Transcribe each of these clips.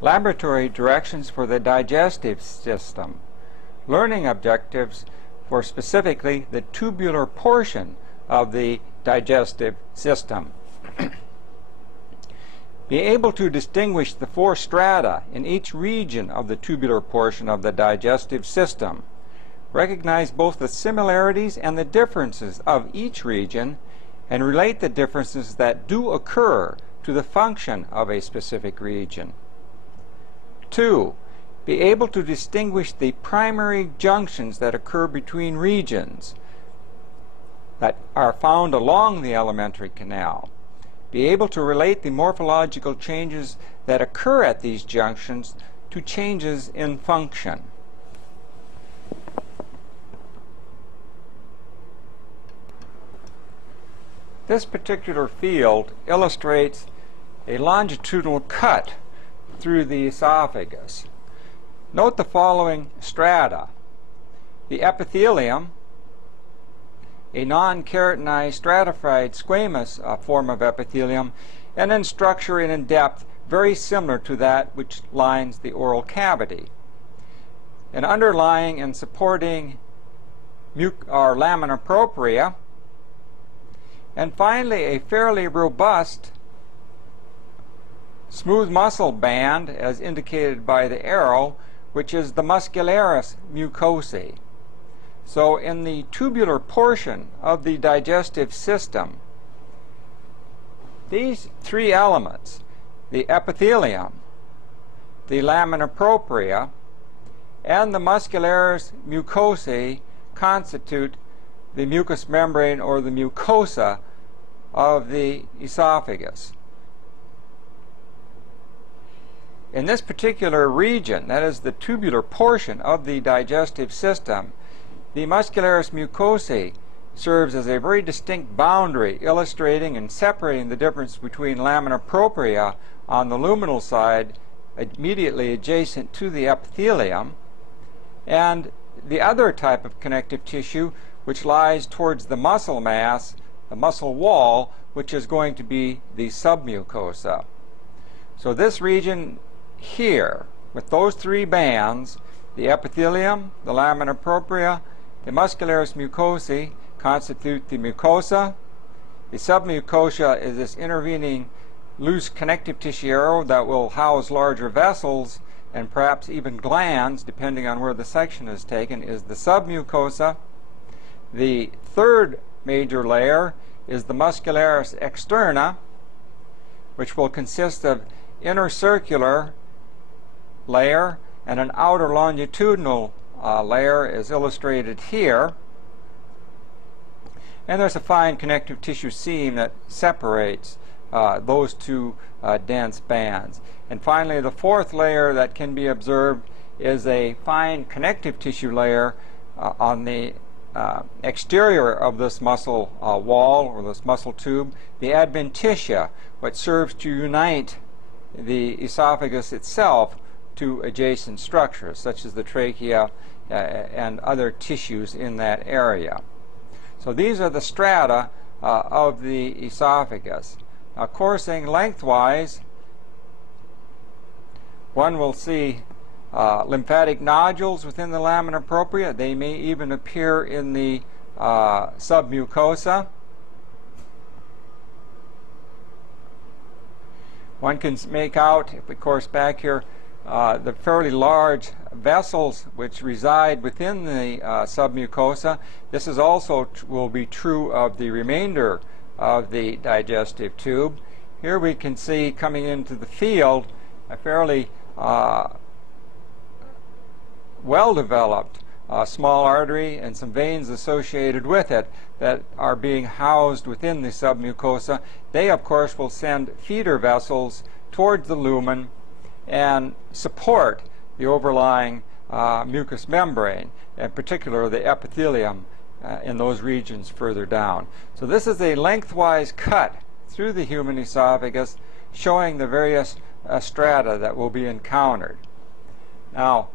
laboratory directions for the digestive system, learning objectives for specifically the tubular portion of the digestive system. Be able to distinguish the 4 strata in each region of the tubular portion of the digestive system. Recognize both the similarities and the differences of each region, and relate the differences that do occur to the function of a specific region. 2. Be able to distinguish the primary junctions that occur between regions that are found along the alimentary canal. Be able to relate the morphological changes that occur at these junctions to changes in function. This particular field illustrates a longitudinal cut through the esophagus. Note the following strata: the epithelium, a non-keratinized stratified squamous form of epithelium, and in structure and in depth very similar to that which lines the oral cavity. And underlying and supporting are lamina propria, and finally a fairly robust smooth muscle band, as indicated by the arrow, which is the muscularis mucosae. So in the tubular portion of the digestive system, these 3 elements, the epithelium, the lamina propria, and the muscularis mucosae, constitute the mucous membrane or the mucosa of the esophagus. In this particular region, that is the tubular portion of the digestive system, the muscularis mucosae serves as a very distinct boundary, illustrating and separating the difference between lamina propria on the luminal side, immediately adjacent to the epithelium, and the other type of connective tissue which lies towards the muscle mass, the muscle wall, which is going to be the submucosa. So this region here, with those 3 bands, the epithelium, the lamina propria, the muscularis mucosae, constitute the mucosa. The submucosa is this intervening loose connective tissue arrow that will house larger vessels and perhaps even glands, depending on where the section is taken, is the submucosa. The 3rd major layer is the muscularis externa, which will consist of inner circular layer and an outer longitudinal layer, is illustrated here. And there's a fine connective tissue seam that separates those 2 dense bands. And finally, the 4th layer that can be observed is a fine connective tissue layer on the exterior of this muscle wall, or this muscle tube, the adventitia, which serves to unite the esophagus itself to adjacent structures, such as the trachea and other tissues in that area. So these are the strata of the esophagus. Now, coursing lengthwise, one will see lymphatic nodules within the lamina propria. They may even appear in the submucosa. One can make out, if we course back here, the fairly large vessels which reside within the submucosa. This is also will be true of the remainder of the digestive tube. Here we can see, coming into the field, a fairly well-developed small artery and some veins associated with it that are being housed within the submucosa. They, of course, will send feeder vessels towards the lumen and support the overlying mucous membrane, in particular the epithelium in those regions further down. So this is a lengthwise cut through the human esophagus, showing the various strata that will be encountered. Now,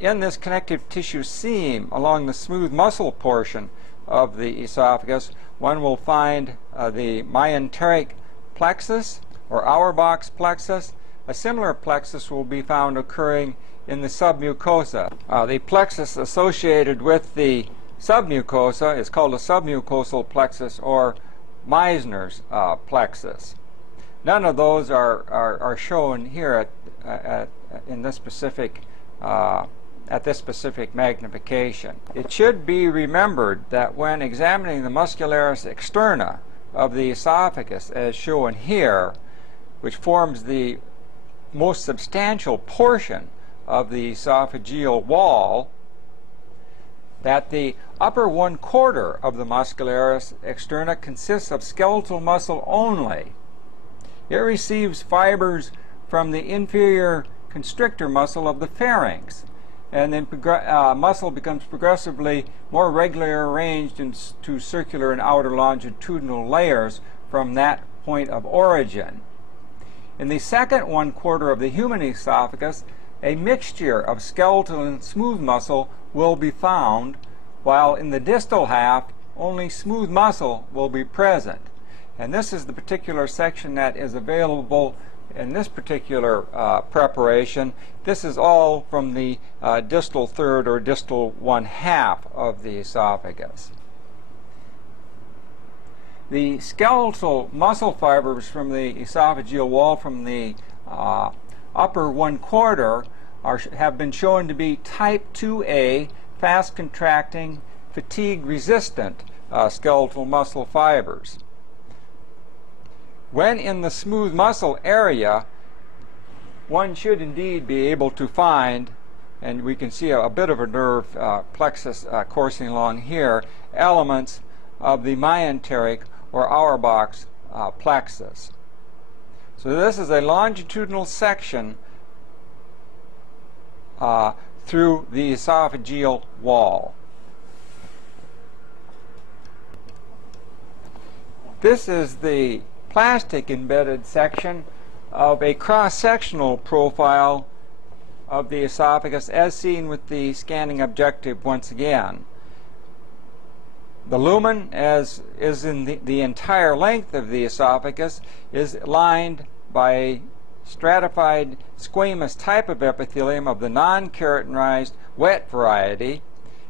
in this connective tissue seam along the smooth muscle portion of the esophagus, one will find the myenteric plexus or Auerbach's plexus, a similar plexus will be found occurring in the submucosa. The plexus associated with the submucosa is called a submucosal plexus or Meissner's plexus. None of those are shown here at this specific magnification. It should be remembered that when examining the muscularis externa of the esophagus, as shown here, which forms the most substantial portion of the esophageal wall, that the upper 1/4 of the muscularis externa consists of skeletal muscle only. It receives fibers from the inferior constrictor muscle of the pharynx, and then muscle becomes progressively more regularly arranged into circular and outer longitudinal layers from that point of origin. In the second 1/4 of the human esophagus, a mixture of skeletal and smooth muscle will be found, while in the distal half, only smooth muscle will be present. And this is the particular section that is available in this particular preparation. This is all from the distal third or distal 1/2 of the esophagus. The skeletal muscle fibers from the esophageal wall from the upper 1/4 have been shown to be type 2A, fast contracting, fatigue resistant skeletal muscle fibers. When in the smooth muscle area, one should indeed be able to find, and we can see a bit of a nerve plexus coursing along here, elements of the myenteric or Auerbach's plexus. So this is a longitudinal section through the esophageal wall. This is the plastic embedded section of a cross-sectional profile of the esophagus as seen with the scanning objective once again. The lumen, as is in the entire length of the esophagus, is lined by a stratified squamous type of epithelium of the non-keratinized wet variety.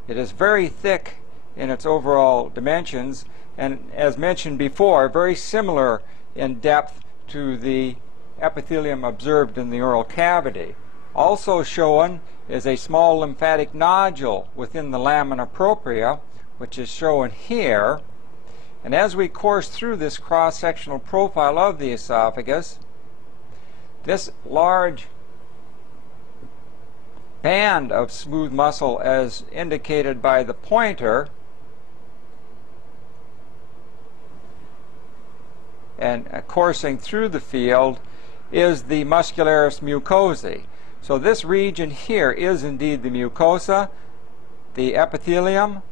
It is very thick in its overall dimensions, and as mentioned before, very similar in depth to the epithelium observed in the oral cavity. Also shown is a small lymphatic nodule within the lamina propria, which is shown here. And as we course through this cross-sectional profile of the esophagus, this large band of smooth muscle, as indicated by the pointer, and coursing through the field, is the muscularis mucosae. So this region here is indeed the mucosa, the epithelium,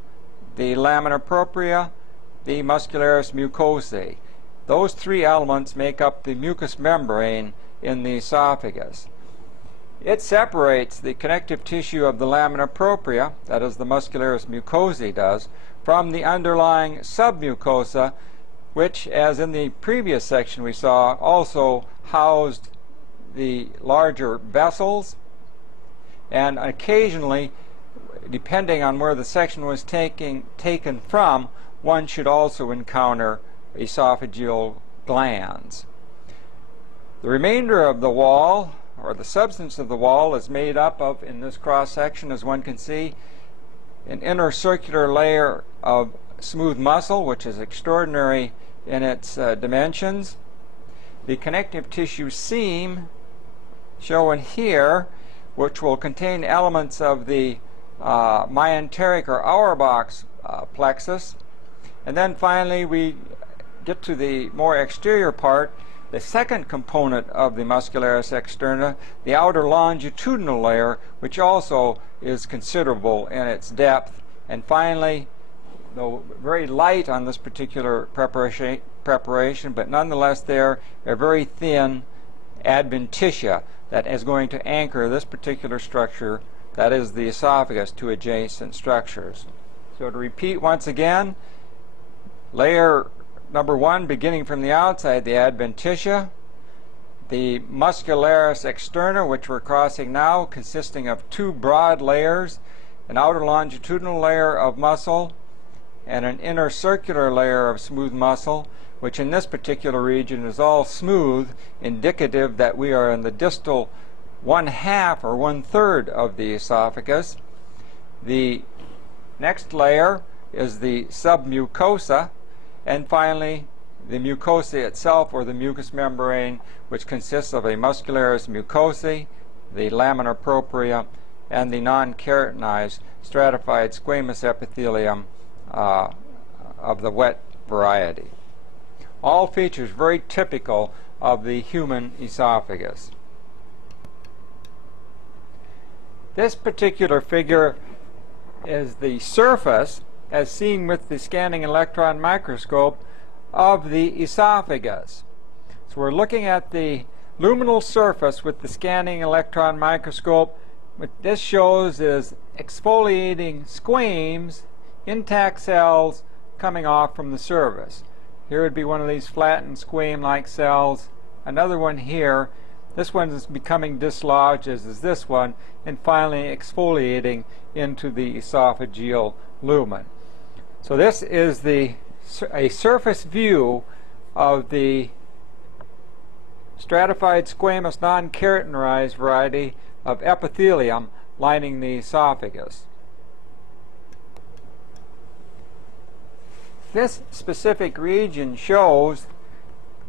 the lamina propria, the muscularis mucosae. Those three elements make up the mucous membrane in the esophagus. It separates the connective tissue of the lamina propria, that is the muscularis mucosae does, from the underlying submucosa, which, as in the previous section we saw, also housed the larger vessels, and occasionally, depending on where the section was taken from, one should also encounter esophageal glands. The remainder of the wall, or the substance of the wall, is made up of, in this cross-section, as one can see, an inner circular layer of smooth muscle, which is extraordinary in its dimensions. The connective tissue seam, shown here, which will contain elements of the myenteric or Auerbach's plexus. And then finally we get to the more exterior part, the second component of the muscularis externa, the outer longitudinal layer, which also is considerable in its depth. And finally, though very light on this particular preparation, but nonetheless there, a very thin adventitia that is going to anchor this particular structure, that is the esophagus, to adjacent structures. So to repeat once again, layer number one beginning from the outside, the adventitia, The muscularis externa, which we're crossing now, consisting of two broad layers, an outer longitudinal layer of muscle and an inner circular layer of smooth muscle, which in this particular region is all smooth, indicative that we are in the distal 1/2 or 1/3 of the esophagus. The next layer is the submucosa, and finally the mucosa itself, or the mucous membrane, which consists of a muscularis mucosae, the lamina propria, and the non-keratinized stratified squamous epithelium of the wet variety. All features very typical of the human esophagus. This particular figure is the surface, as seen with the scanning electron microscope, of the esophagus. So we're looking at the luminal surface with the scanning electron microscope. What this shows is exfoliating squames, intact cells coming off from the surface. Here would be one of these flattened squame-like cells. Another one here. This one is becoming dislodged, as is this one, and finally exfoliating into the esophageal lumen. So this is a surface view of the stratified squamous non-keratinized variety of epithelium lining the esophagus. This specific region shows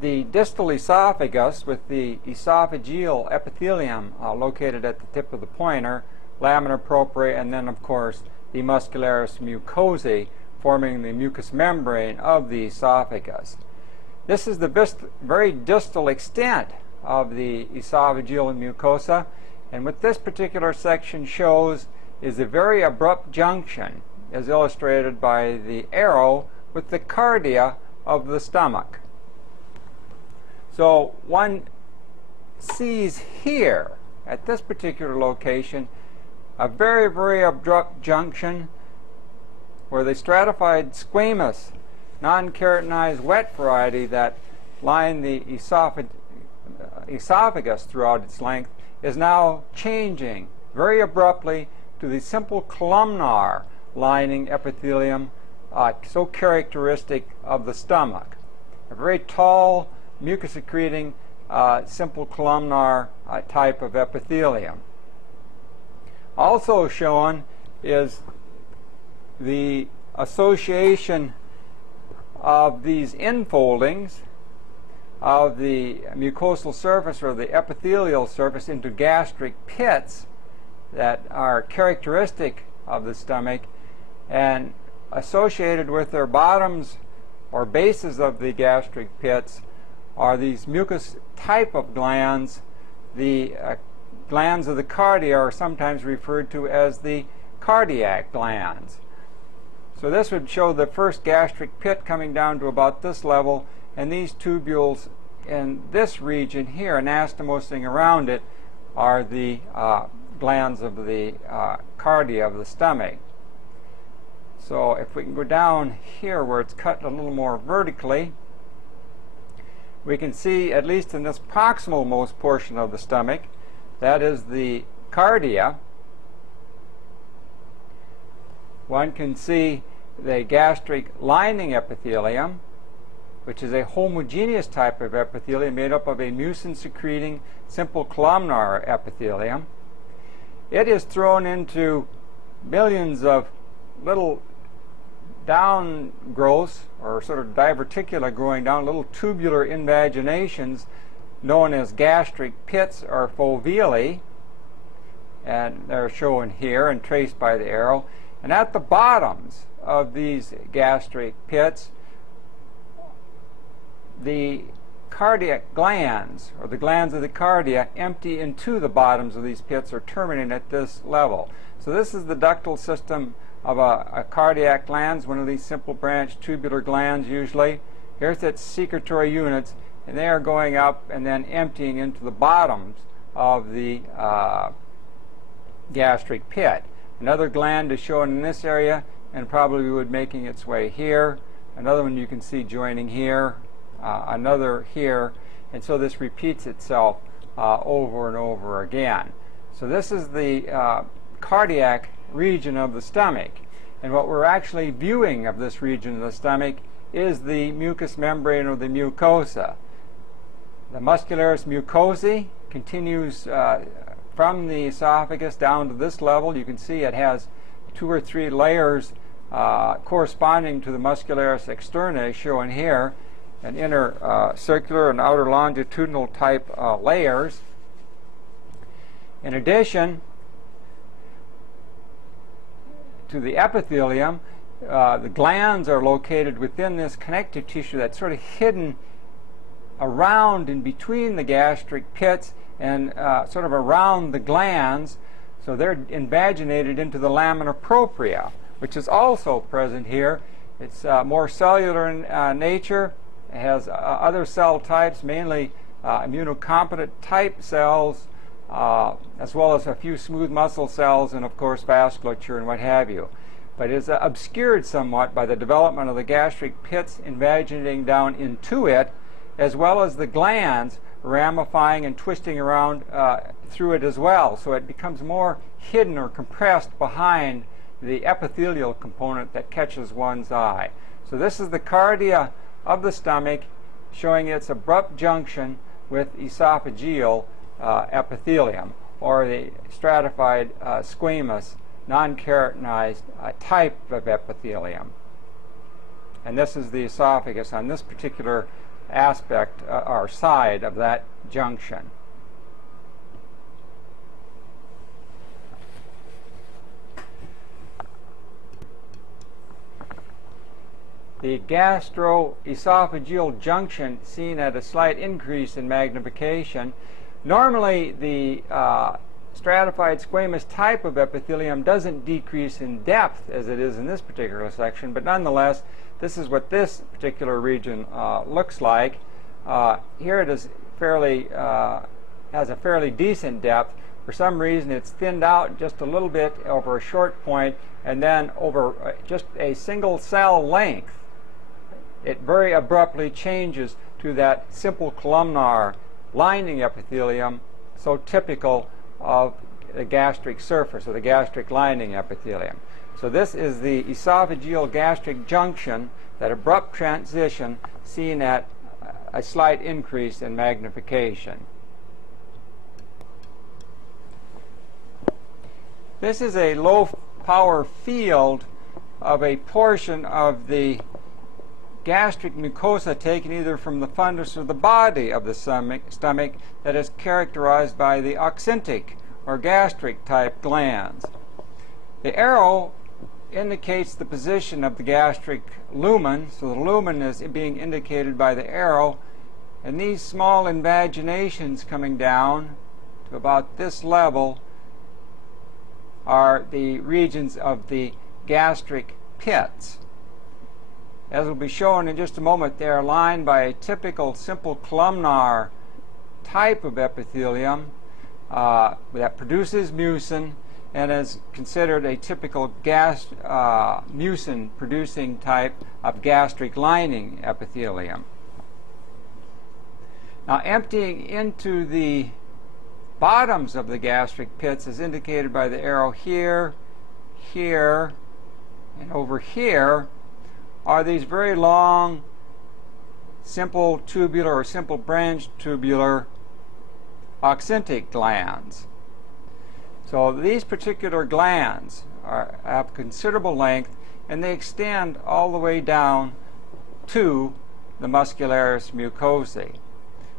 the distal esophagus with the esophageal epithelium located at the tip of the pointer, lamina propria, and then of course the muscularis mucosae forming the mucous membrane of the esophagus. This is the very distal extent of the esophageal mucosa, and what this particular section shows is a very abrupt junction, as illustrated by the arrow, with the cardia of the stomach. So one sees here, at this particular location, a very, very abrupt junction where the stratified squamous non-keratinized wet variety that line the esophagus throughout its length is now changing very abruptly to the simple columnar lining epithelium so characteristic of the stomach. A very tall, mucus-secreting, simple columnar type of epithelium. Also shown is the association of these infoldings of the mucosal surface or the epithelial surface into gastric pits that are characteristic of the stomach, and associated with their bottoms or bases of the gastric pits are these mucus type of glands. The glands of the cardia are sometimes referred to as the cardiac glands. So this would show the first gastric pit coming down to about this level, and these tubules in this region here, anastomosing around it, are the glands of the cardia of the stomach. So if we can go down here where it's cut a little more vertically, we can see, at least in this proximal most portion of the stomach, that is the cardia. One can see the gastric lining epithelium, which is a homogeneous type of epithelium made up of a mucin-secreting simple columnar epithelium. It is thrown into millions of little down growths, or sort of diverticula growing down, little tubular invaginations known as gastric pits or foveae, and they're shown here and traced by the arrow. And at the bottoms of these gastric pits, the cardiac glands, or the glands of the cardia, empty into the bottoms of these pits or terminate at this level. So this is the ductal system of a cardiac glands, one of these simple branch tubular glands usually. Here's its secretory units, and they are going up and then emptying into the bottoms of the gastric pit. Another gland is shown in this area and probably would making its way here. Another one you can see joining here, another here, and so this repeats itself over and over again. So this is the cardiac region of the stomach, and what we're actually viewing of this region of the stomach is the mucous membrane or the mucosa. The muscularis mucosae continues from the esophagus down to this level. You can see it has 2 or 3 layers corresponding to the muscularis externa shown here, an inner circular and outer longitudinal type layers. In addition to the epithelium, the glands are located within this connective tissue that's sort of hidden around and between the gastric pits and sort of around the glands. So they're invaginated into the lamina propria, which is also present here. It's more cellular in nature. It has other cell types, mainly immunocompetent type cells, as well as a few smooth muscle cells and, of course, vasculature and what have you. But it's obscured somewhat by the development of the gastric pits invaginating down into it, as well as the glands ramifying and twisting around through it as well. So it becomes more hidden or compressed behind the epithelial component that catches one's eye. So this is the cardia of the stomach, showing its abrupt junction with esophageal epithelium, or the stratified squamous non-keratinized type of epithelium. And this is the esophagus on this particular aspect or side of that junction. The gastroesophageal junction seen at a slight increase in magnification. Normally the stratified squamous type of epithelium doesn't decrease in depth as it is in this particular section, but nonetheless this is what this particular region looks like. Here it is fairly has a fairly decent depth. For some reason it's thinned out just a little bit over a short point, and then over just a single cell length it very abruptly changes to that simple columnar lining epithelium so typical of the gastric surface or the gastric lining epithelium. So this is the esophageal gastric junction, that abrupt transition seen at a slight increase in magnification. This is a low power field of a portion of the gastric mucosa taken either from the fundus or the body of the stomach that is characterized by the oxyntic or gastric type glands. The arrow indicates the position of the gastric lumen, so the lumen is being indicated by the arrow, and these small invaginations coming down to about this level are the regions of the gastric pits. As will be shown in just a moment, they are lined by a typical simple columnar type of epithelium that produces mucin and is considered a typical mucin producing type of gastric lining epithelium. Now, emptying into the bottoms of the gastric pits is indicated by the arrow here, here, and over here are these very long simple tubular or simple branched tubular oxyntic glands. So these particular glands have considerable length, and they extend all the way down to the muscularis mucosae.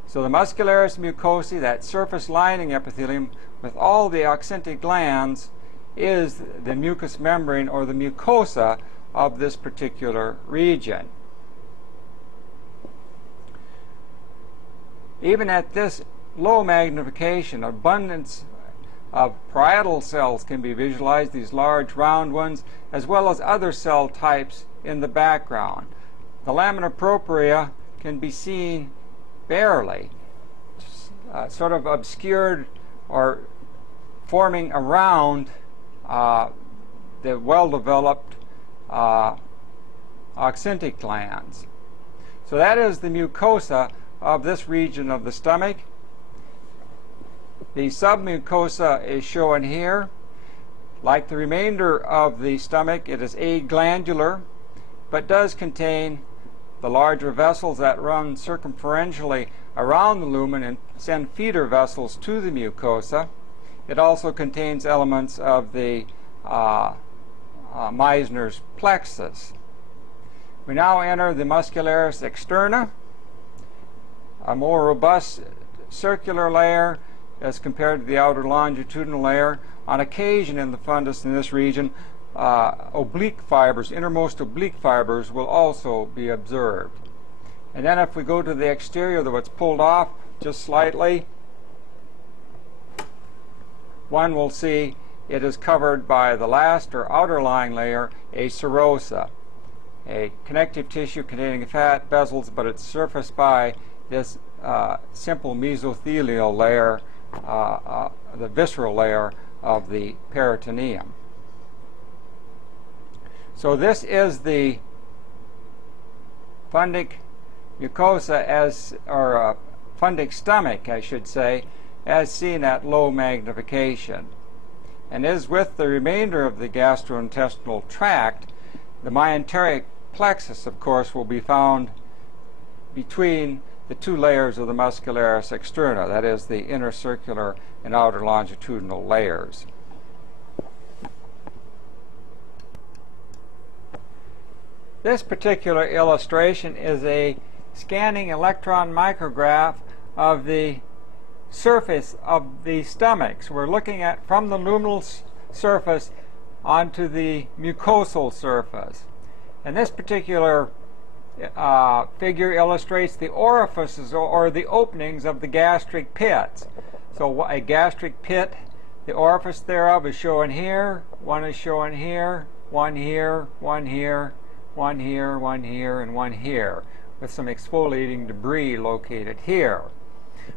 So the muscularis mucosae, that surface lining epithelium with all the oxyntic glands, is the mucous membrane or the mucosa of this particular region. Even at this low magnification, abundance of parietal cells can be visualized, these large round ones, as well as other cell types in the background. The lamina propria can be seen barely, sort of obscured or forming around the well-developed oxyntic glands. So that is the mucosa of this region of the stomach. The submucosa is shown here. Like the remainder of the stomach, it is aglandular, but does contain the larger vessels that run circumferentially around the lumen and send feeder vessels to the mucosa. It also contains elements of the Meissner's plexus. We now enter the muscularis externa, a more robust circular layer as compared to the outer longitudinal layer. On occasion in the fundus in this region, oblique fibers, innermost oblique fibers, will also be observed. And then if we go to the exterior, though it's pulled off just slightly, one will see it is covered by the last or outer lying layer, a serosa, a connective tissue containing fat vessels, but it's surfaced by this simple mesothelial layer, the visceral layer of the peritoneum. So this is the fundic mucosa, or fundic stomach, I should say, as seen at low magnification. And as with the remainder of the gastrointestinal tract, the mesenteric plexus, of course, will be found between the two layers of the muscularis externa, that is, the inner circular and outer longitudinal layers. This particular illustration is a scanning electron micrograph of the surface of the stomach. So we're looking at from the luminal surface onto the mucosal surface. And this particular figure illustrates the orifices or the openings of the gastric pits. So a gastric pit, the orifice thereof is shown here, one is shown here, one here, one here, one here, one here, and one here, with some exfoliating debris located here.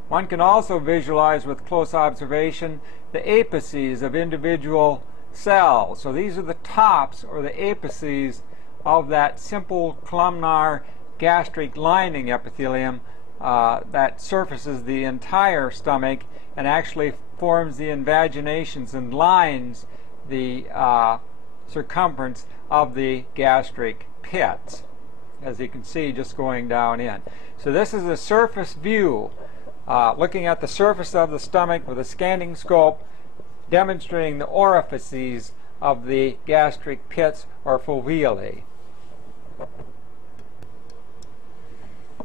One can also visualize with close observation the apices of individual cells. So these are the tops or the apices of that simple columnar gastric lining epithelium that surfaces the entire stomach and actually forms the invaginations and lines the circumference of the gastric pits, as you can see just going down in. So this is a surface view looking at the surface of the stomach with a scanning scope, demonstrating the orifices of the gastric pits or foveolae.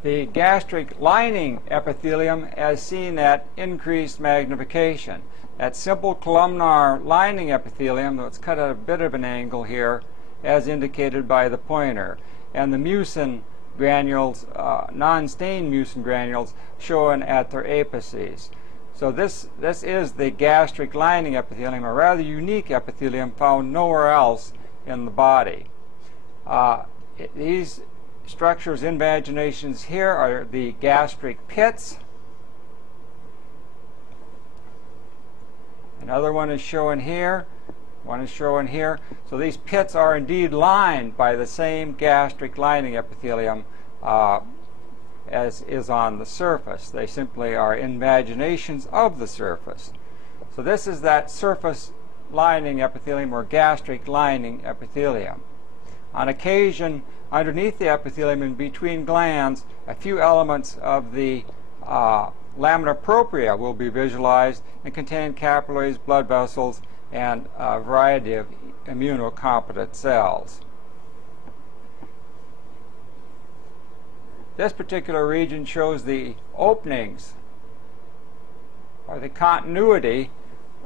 The gastric lining epithelium as seen at increased magnification. That simple columnar lining epithelium, though it's cut at a bit of an angle here, as indicated by the pointer, and the mucin granules, non-stained mucin granules, shown at their apices. So this is the gastric lining epithelium, a rather unique epithelium found nowhere else in the body. These structures, invaginations here, are the gastric pits. Another one is shown here. One is shown here. So these pits are indeed lined by the same gastric lining epithelium as is on the surface. They simply are invaginations of the surface. So this is that surface lining epithelium or gastric lining epithelium. On occasion, underneath the epithelium and between glands, a few elements of the lamina propria will be visualized and contain capillaries, blood vessels, and a variety of immunocompetent cells. This particular region shows the openings or the continuity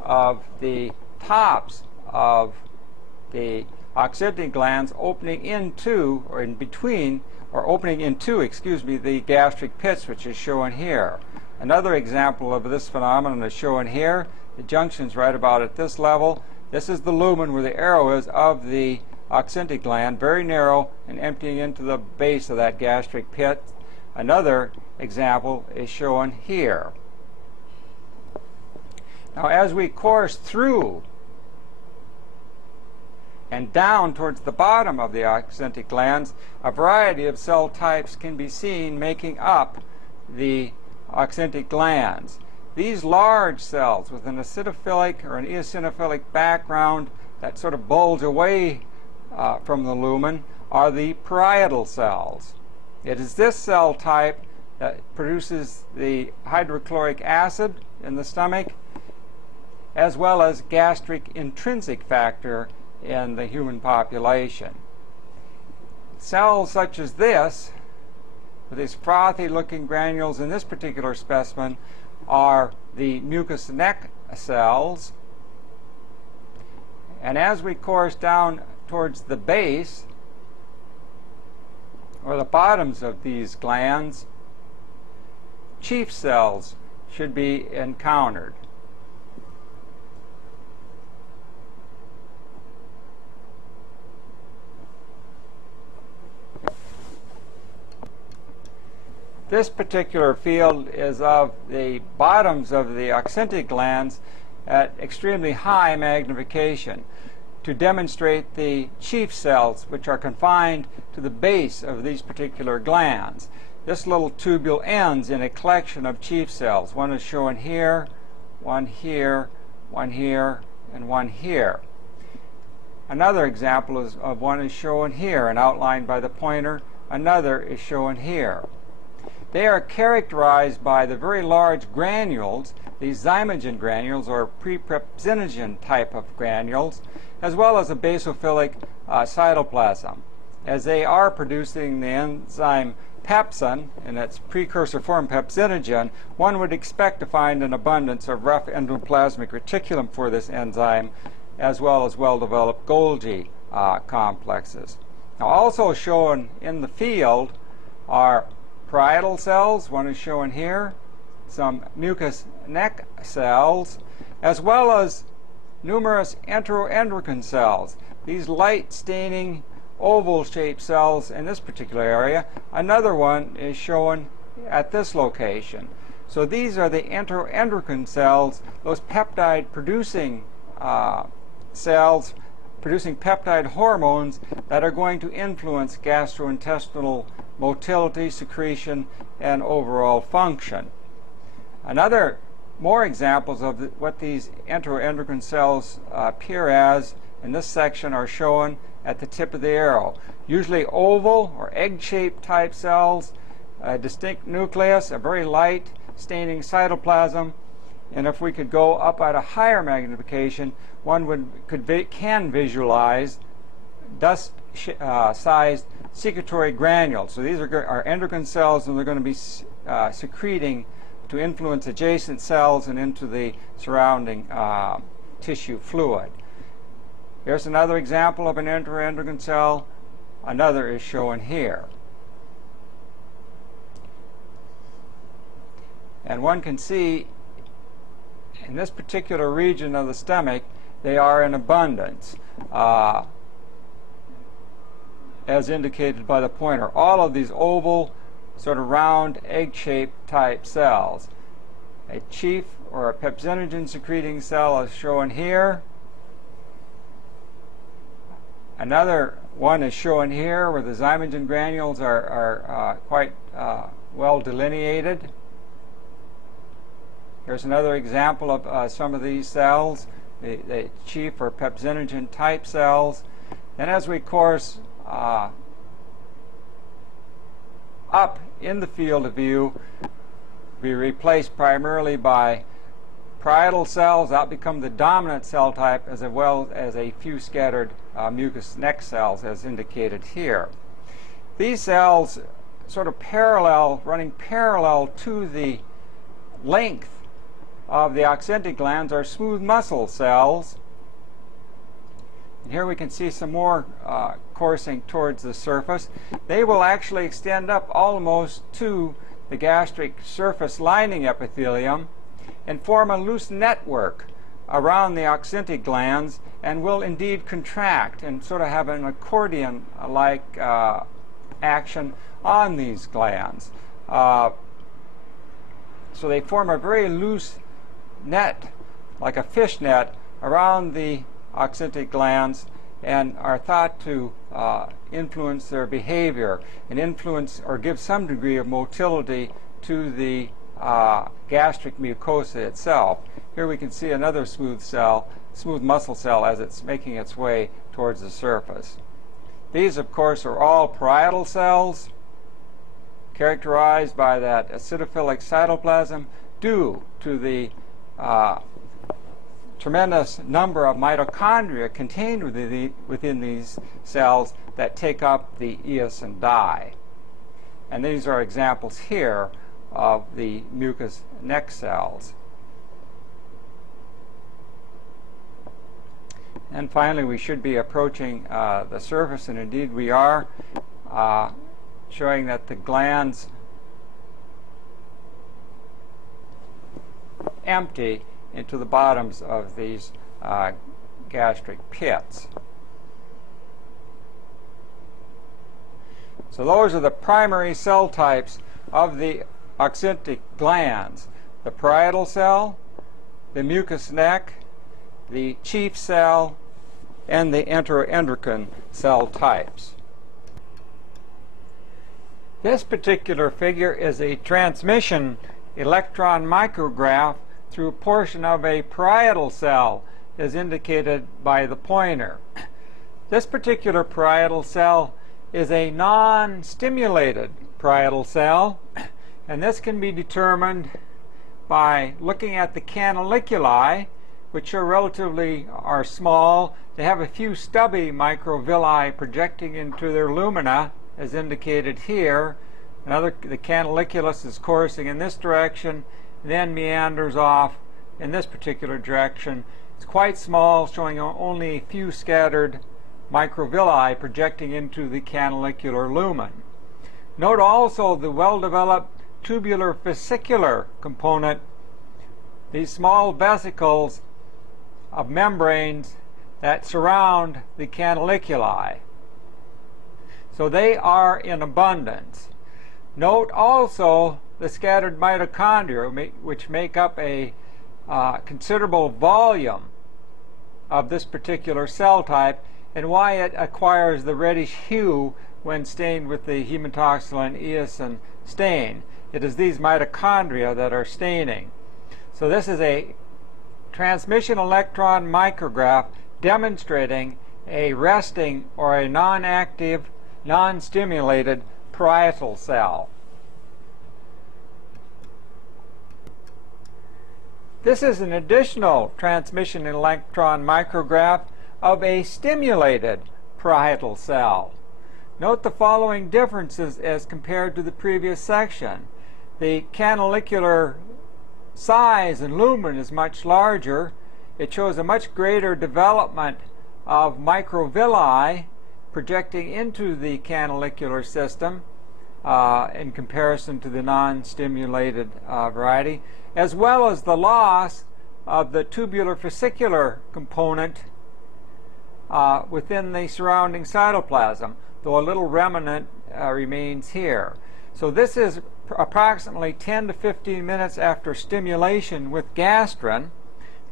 of the tops of the oxytic glands opening into, or in between, or opening into, the gastric pits, which is shown here. Another example of this phenomenon is shown here. The junction's right about at this level. This is the lumen where the arrow is of the oxytic gland, very narrow and emptying into the base of that gastric pit. Another example is shown here. Now, as we course through and down towards the bottom of the oxytic glands, a variety of cell types can be seen making up the oxyntic glands. These large cells with an acidophilic or an eosinophilic background that sort of bulge away from the lumen are the parietal cells. It is this cell type that produces the hydrochloric acid in the stomach, as well as gastric intrinsic factor in the human population. Cells such as this, with these frothy looking granules in this particular specimen, are the mucous neck cells. And as we course down towards the base, or the bottoms of these glands, chief cells should be encountered. This particular field is of the bottoms of the oxyntic glands at extremely high magnification to demonstrate the chief cells, which are confined to the base of these particular glands. This little tubule ends in a collection of chief cells. One is shown here, one here, one here, and one here. Another example of one is shown here and outlined by the pointer. Another is shown here. They are characterized by the very large granules, these zymogen granules or prepepsinogen type of granules, as well as a basophilic cytoplasm. As they are producing the enzyme pepsin in its precursor form pepsinogen, one would expect to find an abundance of rough endoplasmic reticulum for this enzyme, as well as well-developed Golgi complexes. Now, also shown in the field are parietal cells. One is shown here, some mucous neck cells, as well as numerous enteroendocrine cells. These light staining oval-shaped cells in this particular area. Another one is shown at this location. So these are the enteroendocrine cells, those peptide-producing cells producing peptide hormones that are going to influence gastrointestinal motility, secretion, and overall function. More examples of what these enteroendocrine cells appear as in this section are shown at the tip of the arrow. Usually oval or egg-shaped type cells, a distinct nucleus, a very light staining cytoplasm, and if we could go up at a higher magnification, one can visualize dust-sized secretory granules. So these are endocrine cells, and they're going to be secreting to influence adjacent cells and into the surrounding tissue fluid. Here's another example of an enteroendocrine cell. Another is shown here. And one can see in this particular region of the stomach, they are in abundance, as indicated by the pointer. All of these oval, sort of round, egg-shaped type cells. A chief or a pepsinogen secreting cell is shown here. Another one is shown here where the zymogen granules are quite well delineated. Here's another example of some of these cells, the chief or pepsinogen type cells. And as we course up in the field of view, be replaced primarily by parietal cells. That become the dominant cell type, as well as a few scattered mucous neck cells, as indicated here. These cells sort of running parallel to the length of the oxyntic glands are smooth muscle cells. And here we can see some more coursing towards the surface. They will actually extend up almost to the gastric surface lining epithelium and form a loose network around the oxyntic glands, and will indeed contract and sort of have an accordion-like action on these glands. So they form a very loose net, like a fish net, around the oxyntic glands, and are thought to influence their behavior and influence or give some degree of motility to the gastric mucosa itself. Here we can see another smooth muscle cell as it's making its way towards the surface. These, of course, are all parietal cells characterized by that acidophilic cytoplasm due to the tremendous number of mitochondria contained within these cells that take up the eosin dye. And these are examples here of the mucous neck cells. And finally, we should be approaching the surface, and indeed we are, showing that the glands empty into the bottoms of these gastric pits. So those are the primary cell types of the oxyntic glands: the parietal cell, the mucous neck, the chief cell, and the enteroendocrine cell types. This particular figure is a transmission electron micrograph through a portion of a parietal cell, as indicated by the pointer. This particular parietal cell is a non-stimulated parietal cell, and this can be determined by looking at the canaliculi, which are small. They have a few stubby microvilli projecting into their lumina, as indicated here. The canaliculus is coursing in this direction, then meanders off in this particular direction. It's quite small, showing only a few scattered microvilli projecting into the canalicular lumen. Note also the well-developed tubular fascicular component, these small vesicles of membranes that surround the canaliculi. So they are in abundance. Note also the scattered mitochondria, which make up a considerable volume of this particular cell type, and why it acquires the reddish hue when stained with the hematoxylin eosin stain. It is these mitochondria that are staining. So this is a transmission electron micrograph demonstrating a resting or a non-active, non-stimulated parietal cell. This is an additional transmission electron micrograph of a stimulated parietal cell. Note the following differences as compared to the previous section. The canalicular size and lumen is much larger. It shows a much greater development of microvilli projecting into the canalicular system in comparison to the non-stimulated variety, as well as the loss of the tubular fascicular component within the surrounding cytoplasm, though a little remnant remains here. So this is approximately 10 to 15 minutes after stimulation with gastrin.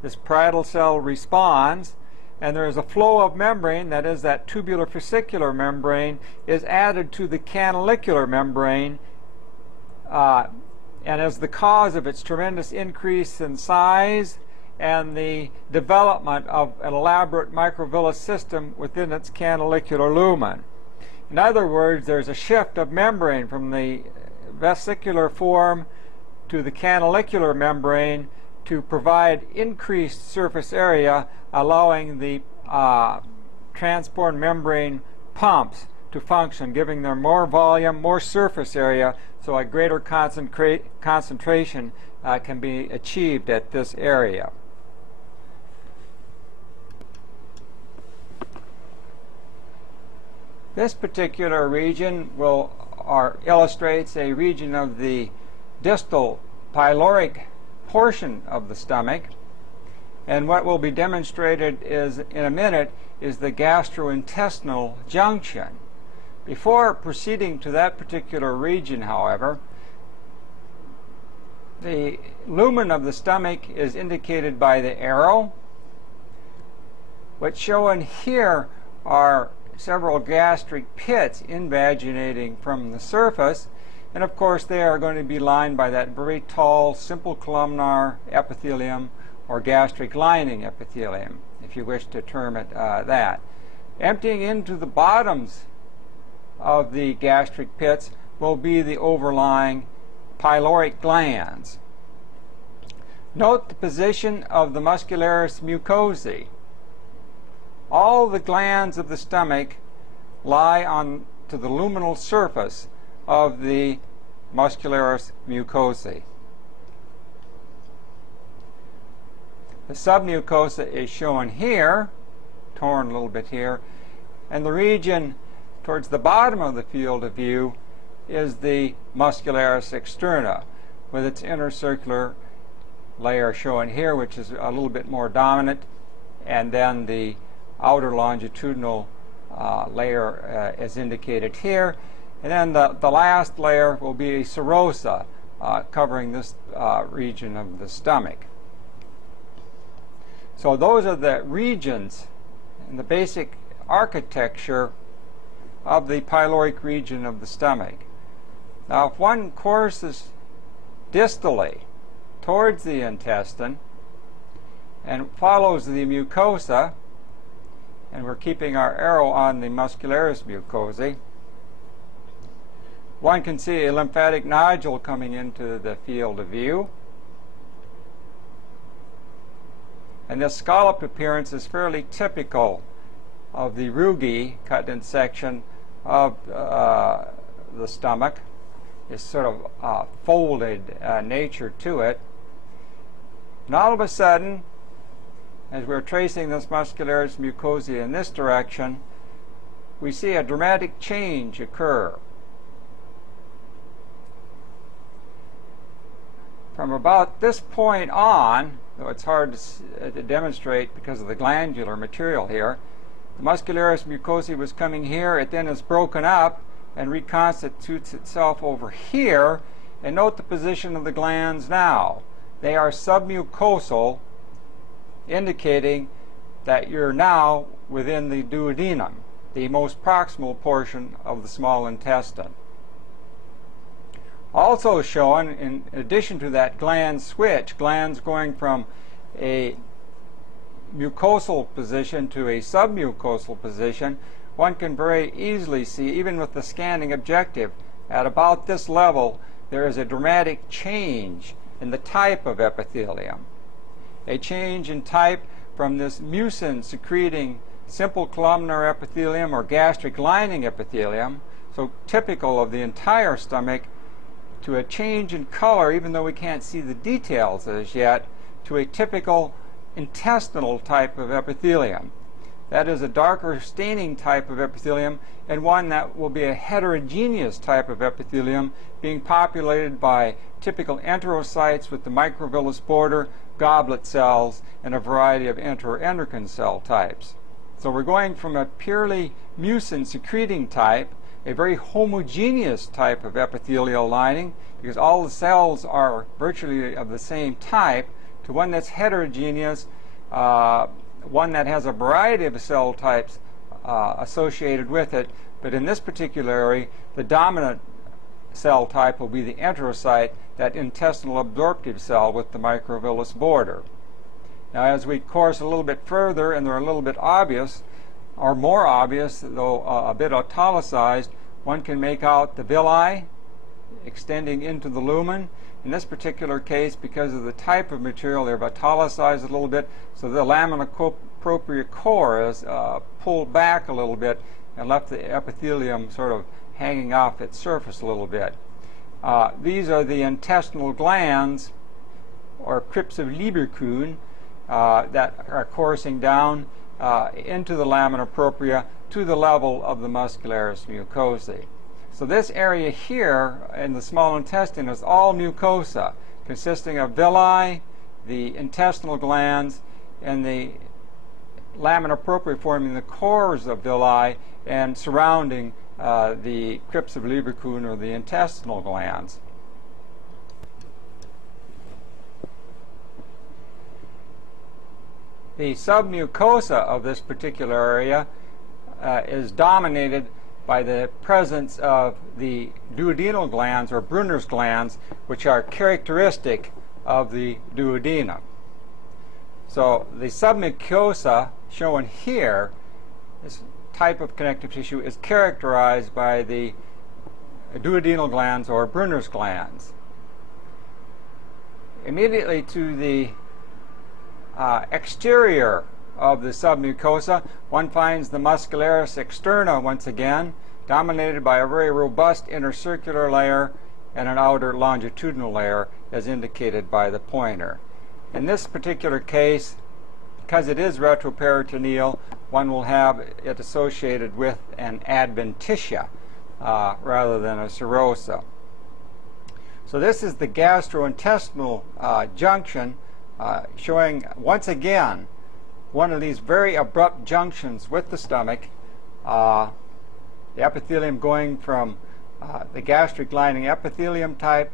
This parietal cell responds, and there is a flow of membrane, that is, that tubular fascicular membrane is added to the canalicular membrane, and as the cause of its tremendous increase in size and the development of an elaborate microvillous system within its canalicular lumen. In other words, there's a shift of membrane from the vesicular form to the canalicular membrane to provide increased surface area, allowing the transport membrane pumps to function, giving them more volume, more surface area, so a greater concentration can be achieved at this area. This particular region illustrates a region of the distal pyloric portion of the stomach, and what will be demonstrated in a minute is the gastrointestinal junction. Before proceeding to that particular region, however, the lumen of the stomach is indicated by the arrow. What's shown here are several gastric pits invaginating from the surface, and of course they are going to be lined by that very tall simple columnar epithelium or gastric lining epithelium, if you wish to term it that. Emptying into the bottoms of the gastric pits will be the overlying pyloric glands. Note the position of the muscularis mucosae. All the glands of the stomach lie on to the luminal surface of the muscularis mucosae. The submucosa is shown here, torn a little bit here, and the region towards the bottom of the field of view is the muscularis externa, with its intercircular layer shown here, which is a little bit more dominant, and then the outer longitudinal layer as indicated here, and then the last layer will be a serosa covering this region of the stomach. So those are the regions and the basic architecture of the pyloric region of the stomach. Now, if one courses distally towards the intestine and follows the mucosa, and we're keeping our arrow on the muscularis mucosae, one can see a lymphatic nodule coming into the field of view. And this scalloped appearance is fairly typical of the rugae, cut in section of the stomach. It's sort of folded nature to it. And all of a sudden, as we're tracing this muscularis mucosae in this direction, we see a dramatic change occur. From about this point on, though it's hard to demonstrate because of the glandular material here, the muscularis mucosae was coming here. It then is broken up and reconstitutes itself over here. And note the position of the glands now. They are submucosal, indicating that you're now within the duodenum, the most proximal portion of the small intestine. Also shown, in addition to that gland switch, glands going from a mucosal position to a submucosal position, one can very easily see, even with the scanning objective, at about this level, there is a dramatic change in the type of epithelium. A change in type from this mucin-secreting simple columnar epithelium or gastric lining epithelium, so typical of the entire stomach, to a change in color, even though we can't see the details as yet, to a typical intestinal type of epithelium. That is a darker staining type of epithelium, and one that will be a heterogeneous type of epithelium, being populated by typical enterocytes with the microvillus border, goblet cells, and a variety of enteroendocrine cell types. So we're going from a purely mucin-secreting type, a very homogeneous type of epithelial lining, because all the cells are virtually of the same type, to one that's heterogeneous, one that has a variety of cell types associated with it, but in this particular area, the dominant cell type will be the enterocyte, that intestinal absorptive cell with the microvillus border. Now, as we course a little bit further, and they're a little bit obvious, or more obvious, though a bit italicized, one can make out the villi extending into the lumen. In this particular case, because of the type of material, they're italicized a little bit, so the lamina propria core is pulled back a little bit and left the epithelium sort of hanging off its surface a little bit. These are the intestinal glands, or crypts of Lieberkühn, that are coursing down into the lamina propria to the level of the muscularis mucosae. So this area here in the small intestine is all mucosa, consisting of villi, the intestinal glands, and the lamina propria forming the cores of villi and surrounding the crypts of Lieberkühn, or the intestinal glands. The submucosa of this particular area is dominated by the presence of the duodenal glands or Brunner's glands, which are characteristic of the duodenum. So the submucosa shown here, this type of connective tissue, is characterized by the duodenal glands or Brunner's glands. Immediately to the exterior of the submucosa, one finds the muscularis externa once again, dominated by a very robust intercircular layer and an outer longitudinal layer, as indicated by the pointer. In this particular case, because it is retroperitoneal, one will have it associated with an adventitia rather than a serosa. So this is the gastrointestinal junction, showing once again one of these very abrupt junctions with the stomach, the epithelium going from the gastric lining epithelium type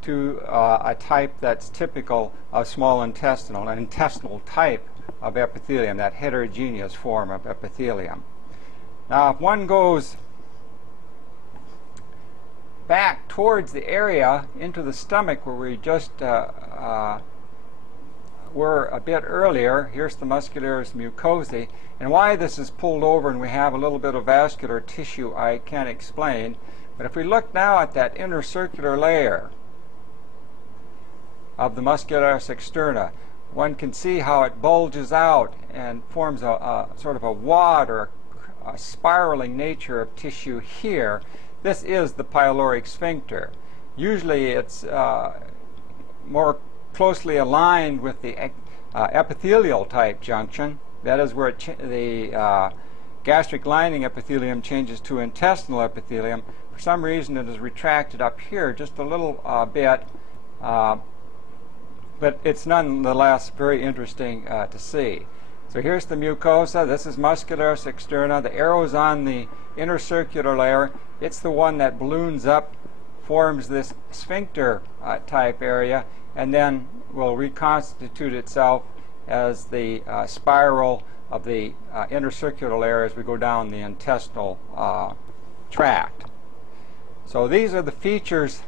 to a type that's typical of small intestinal, an intestinal type of epithelium, that heterogeneous form of epithelium. Now, if one goes back towards the area into the stomach where we just were a bit earlier, here's the muscularis mucosae, and why this is pulled over and we have a little bit of vascular tissue I can't explain. But if we look now at that intercircular layer of the muscularis externa, one can see how it bulges out and forms a sort of a wad or a spiraling nature of tissue here. This is the pyloric sphincter. Usually it's more closely aligned with the epithelial type junction. That is where the gastric lining epithelium changes to intestinal epithelium. For some reason it is retracted up here just a little bit, but it's nonetheless very interesting to see. So here's the mucosa. This is muscularis externa. The arrow's on the intercircular layer. It's the one that balloons up, forms this sphincter type area, and then will reconstitute itself as the spiral of the intercircular layer as we go down the intestinal tract. So these are the features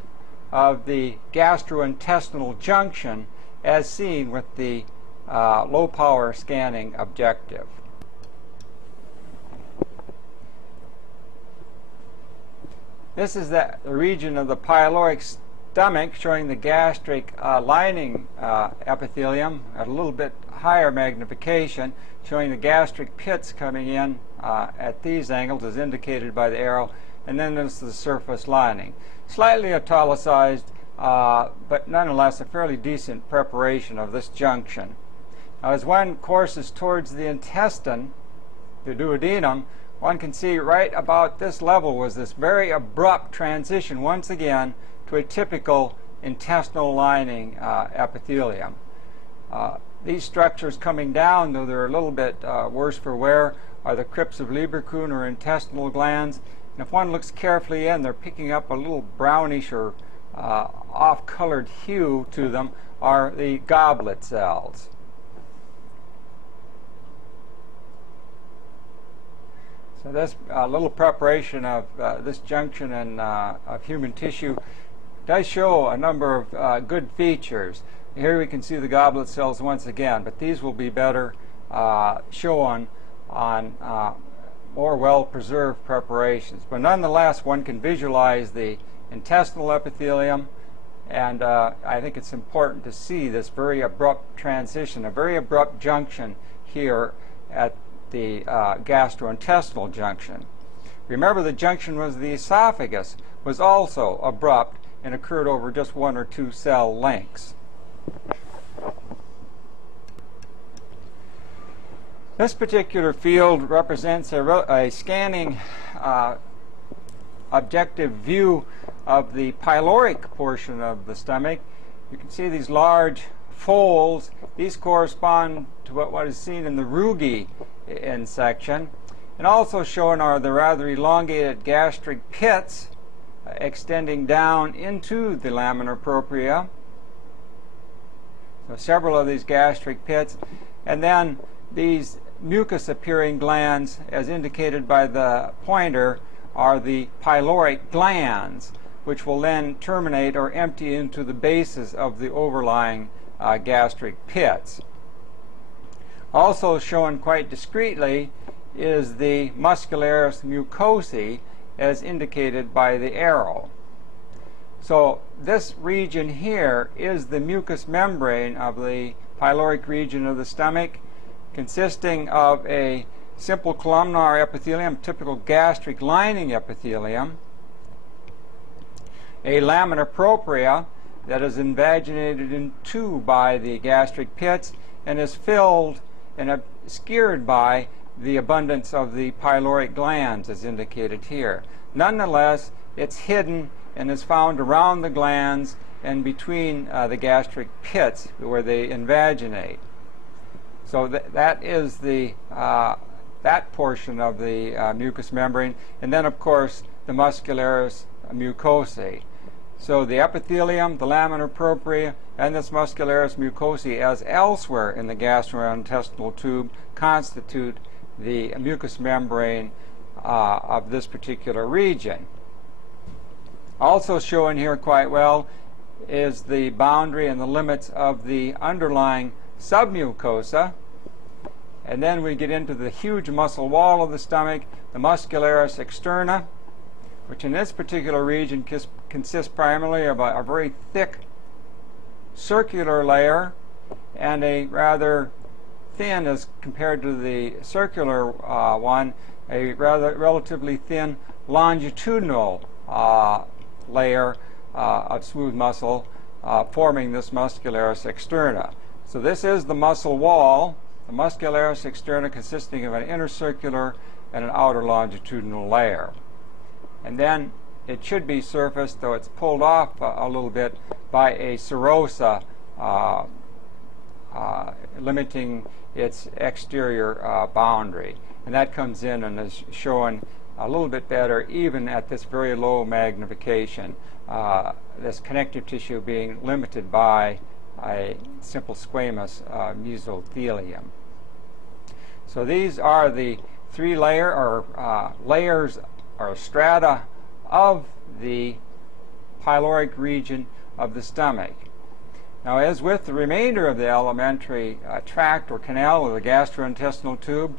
of the gastrointestinal junction as seen with the low power scanning objective. This is the region of the pyloric stomach, showing the gastric lining epithelium at a little bit higher magnification, showing the gastric pits coming in at these angles as indicated by the arrow, and then there's the surface lining. Slightly italicized, but nonetheless a fairly decent preparation of this junction. Now, as one courses towards the intestine, the duodenum, one can see right about this level was this very abrupt transition once again to a typical intestinal lining epithelium. These structures coming down, though they're a little bit worse for wear, are the crypts of Lieberkühn or intestinal glands. And if one looks carefully in, they're picking up a little brownish or off-colored hue to them, are the goblet cells. So this little preparation of this junction and of human tissue does show a number of good features. Here we can see the goblet cells once again, but these will be better shown on more well-preserved preparations. But nonetheless, one can visualize the intestinal epithelium, and I think it's important to see this very abrupt transition, a very abrupt junction here at the gastrointestinal junction. Remember, the junction was the esophagus was also abrupt and occurred over just one or two cell lengths. This particular field represents a scanning objective view of the pyloric portion of the stomach. You can see these large folds. These correspond to what is seen in the Ruge in section. And also shown are the rather elongated gastric pits extending down into the laminar propria. So several of these gastric pits. And then these mucus-appearing glands, as indicated by the pointer, are the pyloric glands, which will then terminate or empty into the bases of the overlying gastric pits. Also shown quite discreetly is the muscularis mucosae, as indicated by the arrow. So this region here is the mucous membrane of the pyloric region of the stomach, consisting of a simple columnar epithelium, typical gastric lining epithelium, a lamina propria that is invaginated in two by the gastric pits and is filled and obscured by the abundance of the pyloric glands, as indicated here. Nonetheless, it's hidden and is found around the glands and between the gastric pits where they invaginate. So that is the that portion of the mucous membrane, and then of course the muscularis mucosae. So the epithelium, the lamina propria, and this muscularis mucosae, as elsewhere in the gastrointestinal tube, constitute the mucous membrane of this particular region. Also shown here quite well is the boundary and the limits of the underlying submucosa. And then we get into the huge muscle wall of the stomach, the muscularis externa, which in this particular region consists primarily of a very thick circular layer and a rather thin, as compared to the circular one, a relatively thin longitudinal layer of smooth muscle forming this muscularis externa. So this is the muscle wall, the muscularis externa, consisting of an inner circular and an outer longitudinal layer. And then it should be surfaced, though it's pulled off a little bit, by a serosa limiting its exterior boundary. And that comes in and is shown a little bit better even at this very low magnification, this connective tissue being limited by a simple squamous mesothelium. So these are the three layers or strata of the pyloric region of the stomach. Now, as with the remainder of the alimentary tract or canal of the gastrointestinal tube,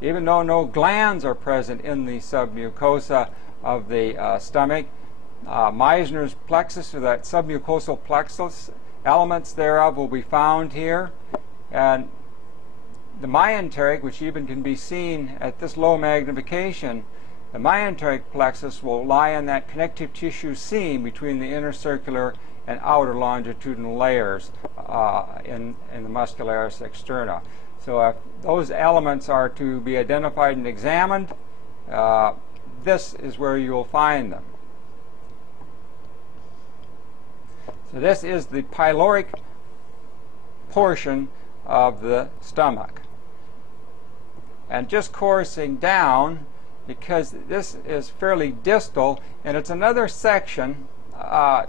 even though no glands are present in the submucosa of the stomach, Meissner's plexus, or that submucosal plexus, elements thereof will be found here. And the mesenteric, which even can be seen at this low magnification, the mesenteric plexus will lie in that connective tissue seam between the inner circular and outer longitudinal layers in the muscularis externa. So if those elements are to be identified and examined, this is where you will find them. So this is the pyloric portion of the stomach. And just coursing down, because this is fairly distal, and it's another section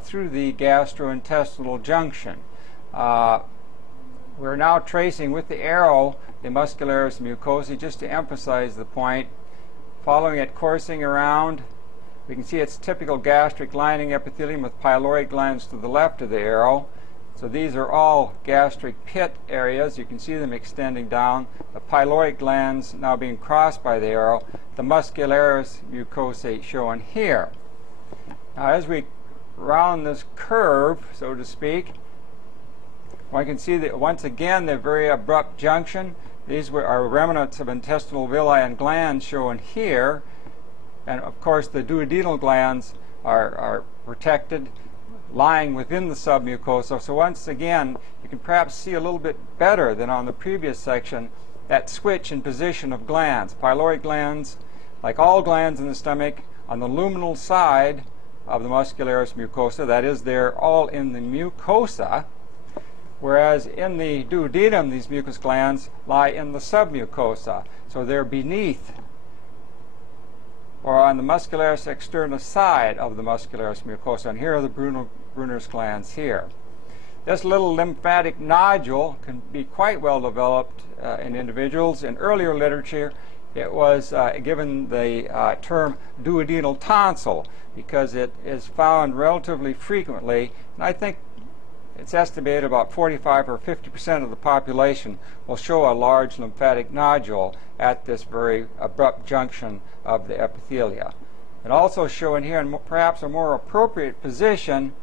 through the gastrointestinal junction. We're now tracing with the arrow the muscularis mucosae, just to emphasize the point. Following it, coursing around, we can see its typical gastric lining epithelium with pyloric glands to the left of the arrow. So these are all gastric pit areas. You can see them extending down. The pyloric glands now being crossed by the arrow. The muscularis mucosae shown here. Now, as we round this curve, so to speak, one can see that once again the very abrupt junction. These are remnants of intestinal villi and glands shown here. And of course the duodenal glands are protected, lying within the submucosa. So once again, you can perhaps see a little bit better than on the previous section that switch in position of glands. Pyloric glands, like all glands in the stomach, on the luminal side of the muscularis mucosa, that is, they're all in the mucosa, whereas in the duodenum, these mucous glands lie in the submucosa. So they're beneath, or on the muscularis externa side of the muscularis mucosa. And here are the Brunner's glands here. This little lymphatic nodule can be quite well developed in individuals. In earlier literature, it was given the term duodenal tonsil because it is found relatively frequently, and I think it's estimated about 45 or 50% of the population will show a large lymphatic nodule at this very abrupt junction of the epithelia. And also shown here, and perhaps a more appropriate position,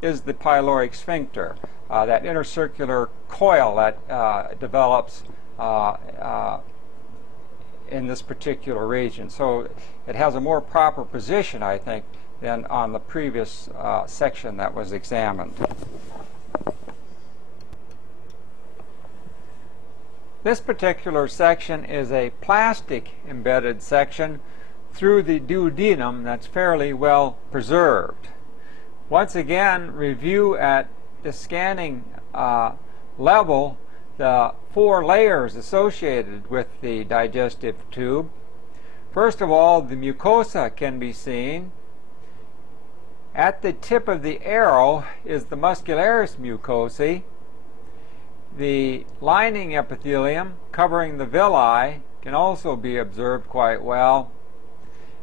is the pyloric sphincter, that intercircular coil that develops in this particular region. So it has a more proper position, I think, than on the previous section that was examined. This particular section is a plastic embedded section through the duodenum that's fairly well preserved. Once again, review at the scanning level the 4 layers associated with the digestive tube. First of all, the mucosa can be seen. At the tip of the arrow is the muscularis mucosae. The lining epithelium covering the villi can also be observed quite well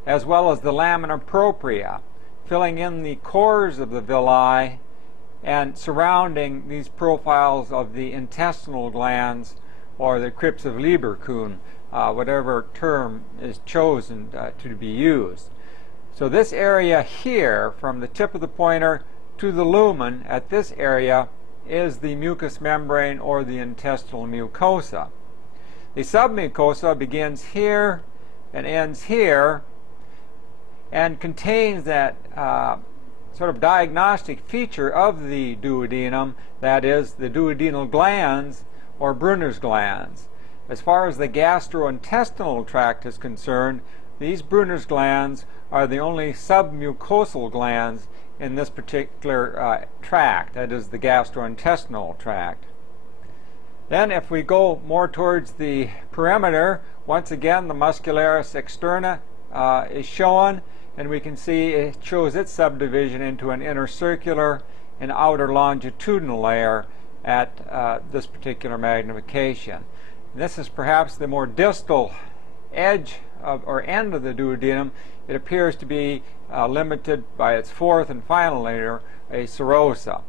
as the lamina propria, filling in the cores of the villi and surrounding these profiles of the intestinal glands, or the crypts of Lieberkühn, whatever term is chosen to be used. So this area here, from the tip of the pointer to the lumen, at this area is the mucous membrane or the intestinal mucosa. The submucosa begins here and ends here and contains that sort of diagnostic feature of the duodenum, that is, the duodenal glands or Brunner's glands. As far as the gastrointestinal tract is concerned, these Brunner's glands are the only submucosal glands in this particular tract, that is the gastrointestinal tract. Then if we go more towards the perimeter, once again the muscularis externa is shown, and we can see it shows its subdivision into an inner circular and outer longitudinal layer at this particular magnification. And this is perhaps the more distal edge or end of the duodenum. It appears to be limited by its 4th and final layer, a serosa.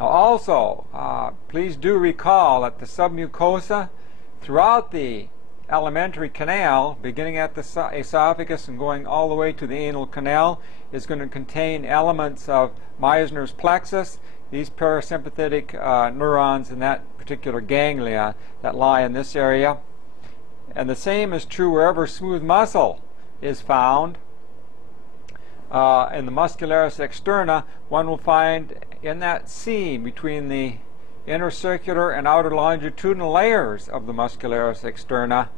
Now also, please do recall that the submucosa throughout the alimentary canal, beginning at the esophagus and going all the way to the anal canal, is going to contain elements of Meissner's plexus, these parasympathetic neurons in that particular ganglia that lie in this area. And the same is true wherever smooth muscle is found. In the muscularis externa, one will find in that seam between the inner circular and outer longitudinal layers of the muscularis externa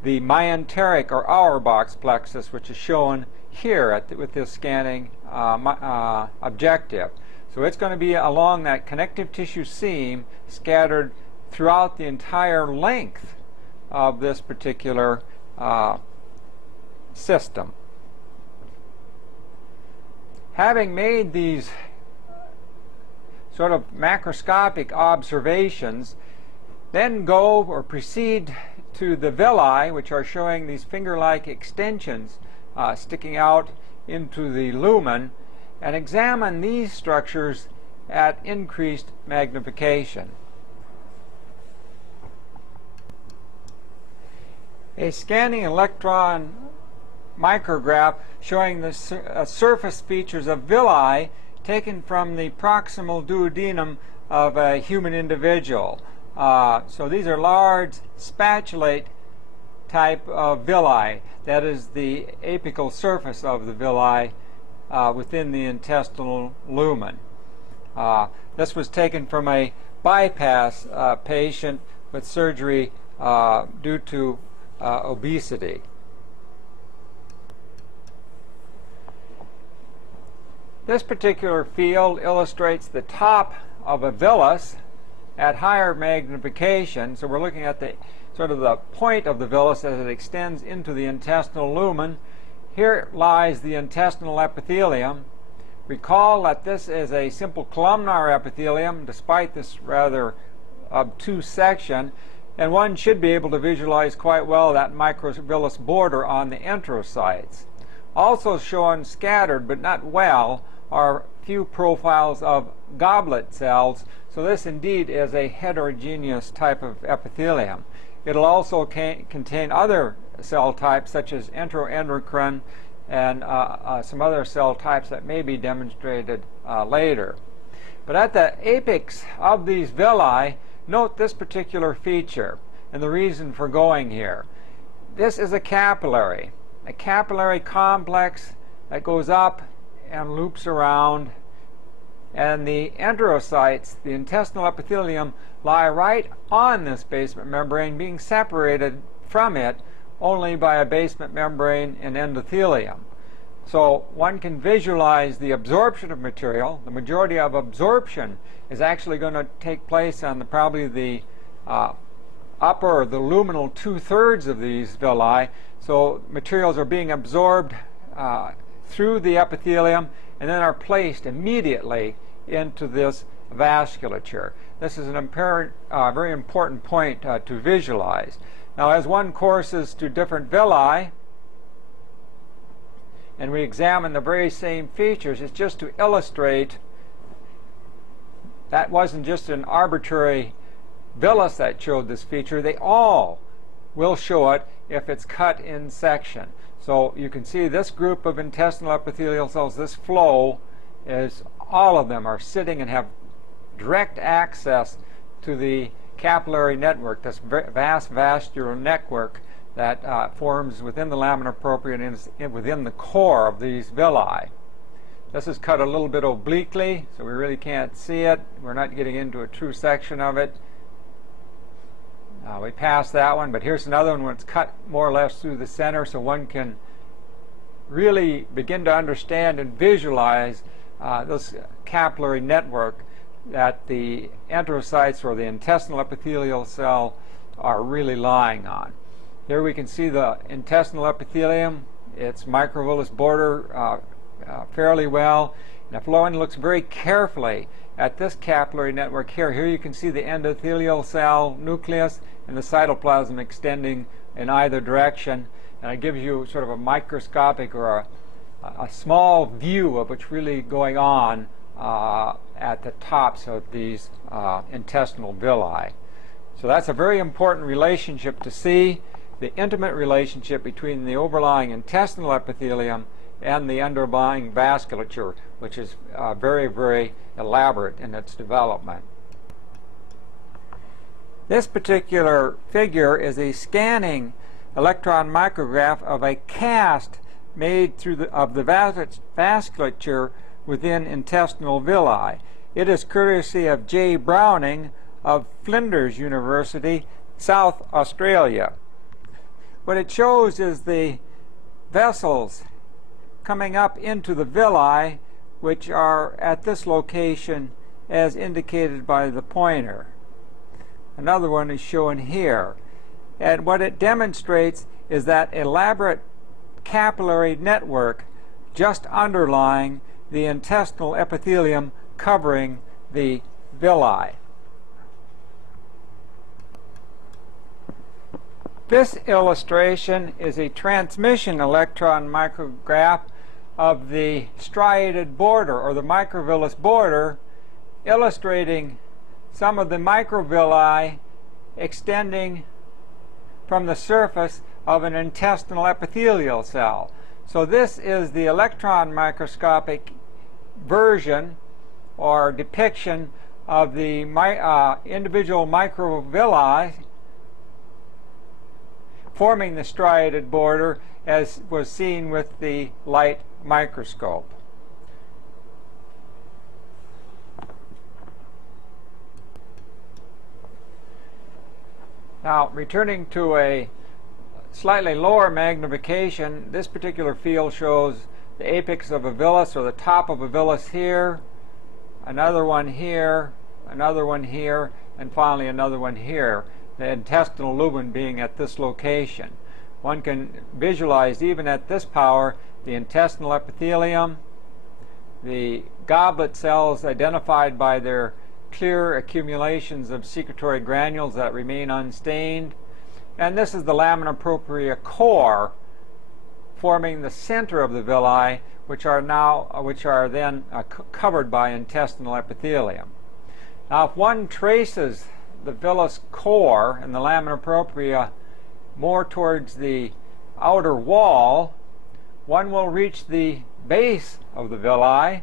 the myenteric or Auerbach's plexus, which is shown here with this scanning objective. So it's going to be along that connective tissue seam scattered throughout the entire length of this particular system. Having made these sort of macroscopic observations, then go or proceed to the villi, which are showing these finger-like extensions sticking out into the lumen, and examine these structures at increased magnification. A scanning electron micrograph showing the surface features of villi taken from the proximal duodenum of a human individual. So these are large spatulate type of villi, that is the apical surface of the villi within the intestinal lumen. This was taken from a bypass patient with surgery due to obesity. This particular field illustrates the top of a villus at higher magnification. So we're looking at the sort of the point of the villus as it extends into the intestinal lumen. Here lies the intestinal epithelium, Recall that this is a simple columnar epithelium, despite this rather obtuse section, and one should be able to visualize quite well that microvillous border on the enterocytes. Also shown scattered, but not well, are few profiles of goblet cells, so this indeed is a heterogeneous type of epithelium. It'll also contain other cell types such as enteroendocrine and some other cell types that may be demonstrated later. But at the apex of these villi, note this particular feature and the reason for going here. This is a capillary complex that goes up and loops around, and the enterocytes, the intestinal epithelium, lie right on this basement membrane, being separated from it only by a basement membrane and endothelium. So one can visualize the absorption of material. The majority of absorption is actually going to take place on probably the upper, the luminal 2/3 of these villi. So materials are being absorbed through the epithelium and then are placed immediately into this vasculature. This is a very important point to visualize. Now, as one courses to different villi, and we examine the very same features, it's just to illustrate that wasn't just an arbitrary villus that showed this feature. They all will show it if it's cut in section. So you can see this group of intestinal epithelial cells, this flow, is all of them are sitting and have direct access to the capillary network, this vast vascular network that forms within the lamina propria and within the core of these villi. This is cut a little bit obliquely, so we really can't see it. We're not getting into a true section of it. We passed that one, but here's another one where it's cut more or less through the center, so one can really begin to understand and visualize this capillary network that the enterocytes or the intestinal epithelial cell are really lying on. Here we can see the intestinal epithelium, its microvillous border fairly well. And if one looks very carefully at this capillary network here you can see the endothelial cell nucleus and the cytoplasm extending in either direction. And it gives you sort of a microscopic or a small view of what's really going on at the tops of these intestinal villi. So that's a very important relationship to see, the intimate relationship between the overlying intestinal epithelium and the underlying vasculature, which is very, very elaborate in its development. This particular figure is a scanning electron micrograph of a cast made of the vasculature within intestinal villi. It is courtesy of J. Browning of Flinders University, South Australia. What it shows is the vessels coming up into the villi, which are at this location as indicated by the pointer. Another one is shown here. And what it demonstrates is that elaborate capillary network just underlying the intestinal epithelium covering the villi. This illustration is a transmission electron micrograph of the striated border or the microvillous border, illustrating some of the microvilli extending from the surface of an intestinal epithelial cell. So this is the electron microscopic version or depiction of the individual microvilli forming the striated border as was seen with the light microscope. Now, returning to a slightly lower magnification, this particular field shows the apex of a villus, or the top of a villus here, another one here, another one here, and finally another one here, the intestinal lumen being at this location. One can visualize, even at this power, the intestinal epithelium, the goblet cells identified by their clear accumulations of secretory granules that remain unstained. And this is the lamina propria core forming the center of the villi, which are then covered by intestinal epithelium. Now, if one traces the villus core and the lamina propria more towards the outer wall, one will reach the base of the villi.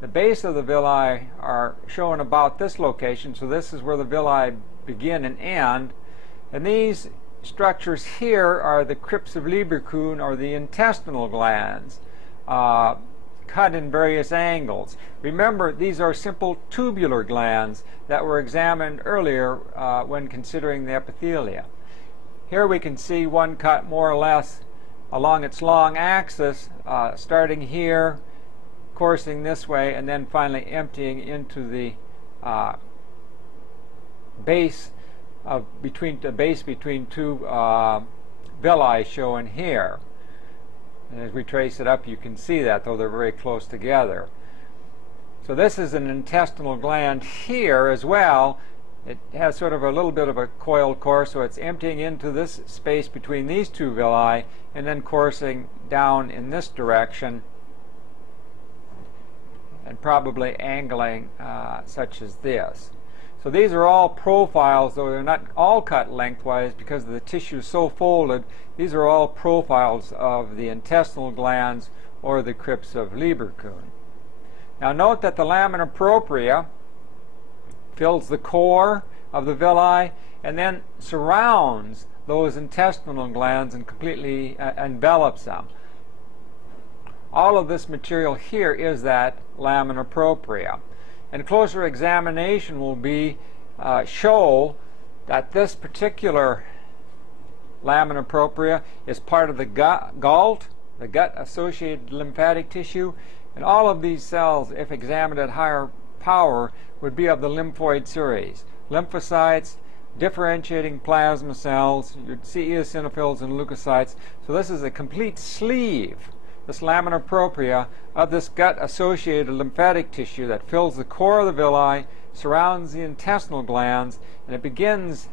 The base of the villi are shown about this location, so this is where the villi begin and end. And these structures here are the crypts of Lieberkuhn, or the intestinal glands, cut in various angles. Remember, these are simple tubular glands that were examined earlier when considering the epithelia. Here we can see one cut more or less along its long axis, starting here, coursing this way, and then finally emptying into the base between two villi shown here. And as we trace it up, you can see that, though they're very close together. So this is an intestinal gland here as well. It has sort of a little bit of a coiled course, so it's emptying into this space between these two villi and then coursing down in this direction and probably angling such as this. So these are all profiles, though they're not all cut lengthwise because the tissue is so folded. These are all profiles of the intestinal glands or the crypts of Lieberkuhn. Now note that the lamina propria fills the core of the villi and then surrounds those intestinal glands and completely envelops them. All of this material here is that lamina propria. And closer examination will show that this particular lamina propria is part of the GALT, the gut-associated lymphatic tissue, and all of these cells, if examined at higher power, would be of the lymphoid series. Lymphocytes, differentiating plasma cells, you'd see eosinophils and leukocytes. So this is a complete sleeve, this lamina propria, of this gut-associated lymphatic tissue that fills the core of the villi, surrounds the intestinal glands, and it begins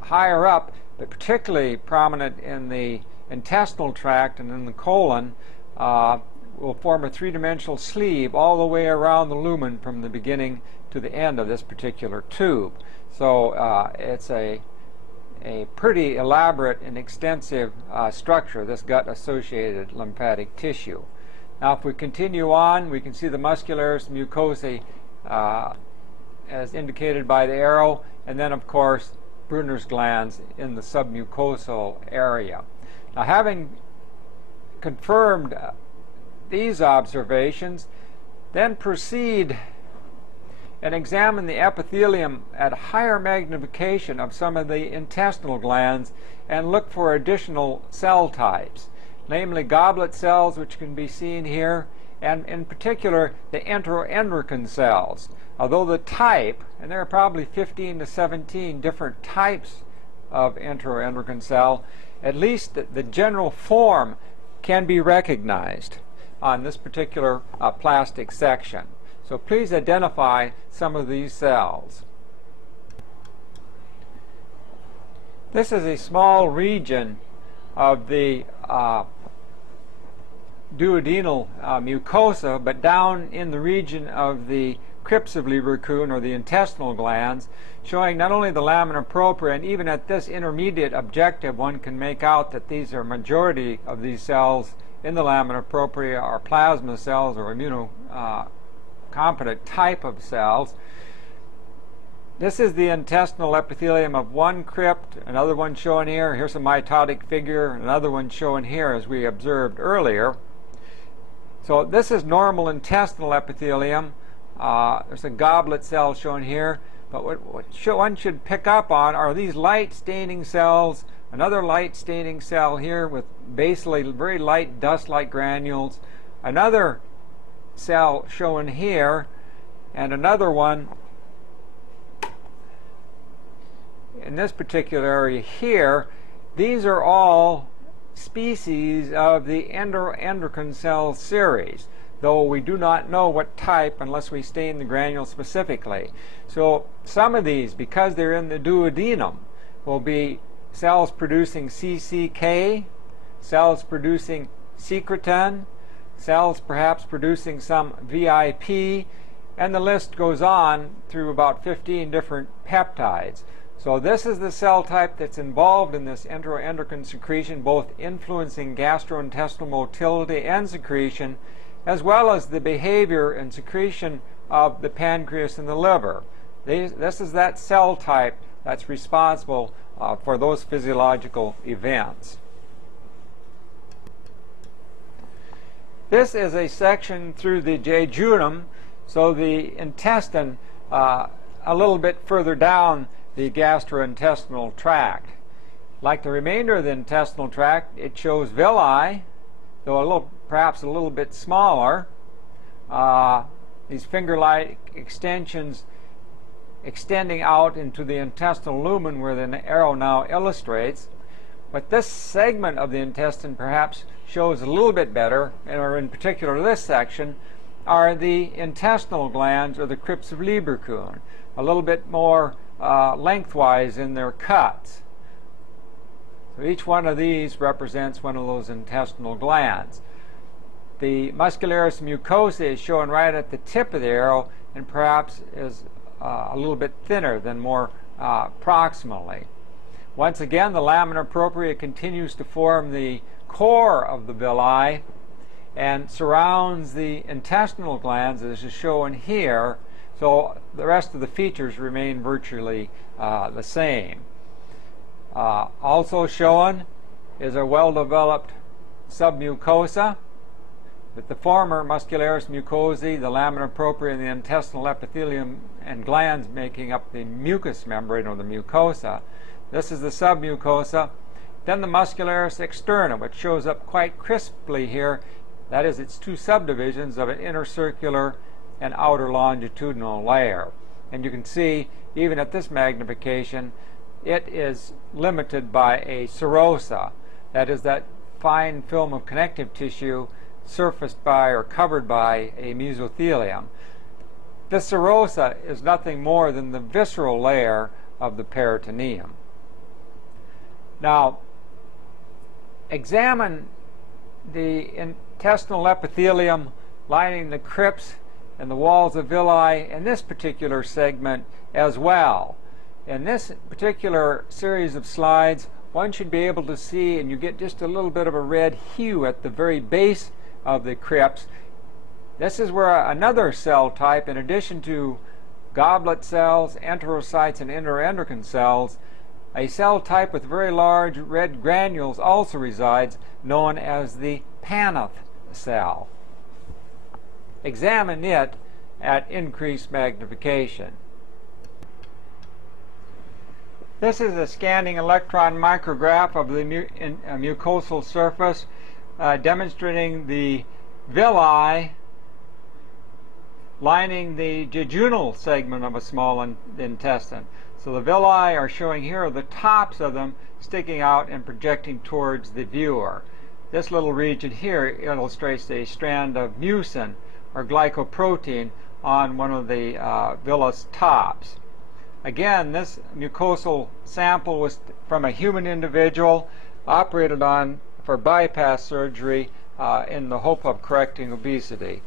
higher up, but particularly prominent in the intestinal tract and in the colon, will form a three-dimensional sleeve all the way around the lumen from the beginning to the end of this particular tube. So it's a pretty elaborate and extensive structure, this gut-associated lymphatic tissue. Now if we continue on, we can see the muscularis mucosae as indicated by the arrow, and then of course Brunner's glands in the submucosal area. Now having confirmed these observations, then proceed and examine the epithelium at higher magnification of some of the intestinal glands and look for additional cell types, namely goblet cells, which can be seen here, and in particular the enteroendocrine cells. Although the type, and there are probably 15 to 17 different types of enteroendocrine cell, at least the general form can be recognized on this particular plastic section. So please identify some of these cells. This is a small region of the duodenal mucosa, but down in the region of the crypts of Lieberkuhn, or the intestinal glands, showing not only the lamina propria, and even at this intermediate objective one can make out that these are majority of these cells in the lamina propria are plasma cells or immunocompetent type of cells. This is the intestinal epithelium of one crypt, another one shown here. Here's a mitotic figure, another one shown here as we observed earlier. So this is normal intestinal epithelium. There's a goblet cell shown here, but what one should pick up on are these light staining cells, another light staining cell here with basally very light dust-like granules, another cell shown here, and another one in this particular area here. These are all species of the enteroendocrine cell series. though we do not know what type unless we stain the granule specifically. So some of these, because they're in the duodenum, will be cells producing CCK, cells producing secretin, cells perhaps producing some VIP, and the list goes on through about 15 different peptides. So this is the cell type that's involved in this enteroendocrine secretion, both influencing gastrointestinal motility and secretion, as well as the behavior and secretion of the pancreas and the liver. This is that cell type that's responsible for those physiological events. This is a section through the jejunum, so the intestine a little bit further down the gastrointestinal tract. Like the remainder of the intestinal tract, it shows villi, though perhaps a little bit smaller. These finger-like extensions extending out into the intestinal lumen where the arrow now illustrates. But this segment of the intestine perhaps shows a little bit better, or in particular this section, are the intestinal glands, or the crypts of Lieberkühn, a little bit more lengthwise in their cuts. So each one of these represents one of those intestinal glands. The muscularis mucosa is shown right at the tip of the arrow and perhaps is a little bit thinner than more proximally. Once again, the lamina propria continues to form the core of the villi and surrounds the intestinal glands, as is shown here, so the rest of the features remain virtually the same. Also shown is a well-developed submucosa, with the former muscularis mucosae, the lamina propria, and the intestinal epithelium and glands making up the mucous membrane, or the mucosa. This is the submucosa. Then the muscularis externa, which shows up quite crisply here. That is, its two subdivisions of an inner circular and outer longitudinal layer. And you can see, even at this magnification, it is limited by a serosa. That is, that fine film of connective tissue surfaced by or covered by a mesothelium. This serosa is nothing more than the visceral layer of the peritoneum. Now, examine the intestinal epithelium lining the crypts and the walls of villi in this particular segment as well. In this particular series of slides, one should be able to see, and you get just a little bit of a red hue at the very base of the crypts. This is where another cell type, in addition to goblet cells, enterocytes, and enteroendocrine cells, a cell type with very large red granules also resides, known as the Paneth cell. Examine it at increased magnification. This is a scanning electron micrograph of the mucosal surface, demonstrating the villi lining the jejunal segment of a small intestine. So the villi are showing here, the tops of them sticking out and projecting towards the viewer. This little region here illustrates a strand of mucin, or glycoprotein, on one of the villus tops. Again, this mucosal sample was from a human individual operated on for bypass surgery in the hope of correcting obesity.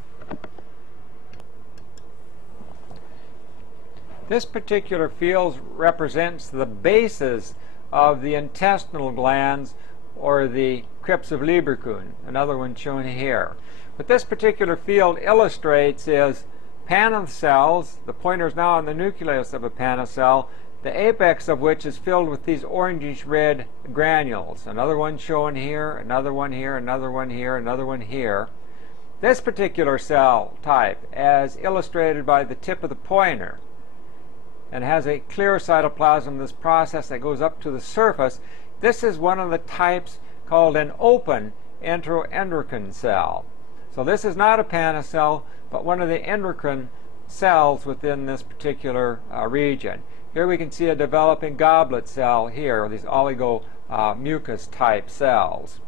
This particular field represents the bases of the intestinal glands, or the crypts of Lieberkühn, another one shown here. What this particular field illustrates is Paneth cells. The pointer is now on the nucleus of a Paneth cell, the apex of which is filled with these orangish red granules. Another one shown here, another one here, another one here, another one here. This particular cell type, as illustrated by the tip of the pointer, and has a clear cytoplasm, this process that goes up to the surface, this is one of the types called an open enteroendocrine cell. So this is not a Paneth cell, but one of the endocrine cells within this particular region. Here we can see a developing goblet cell here, these oligomucous type cells.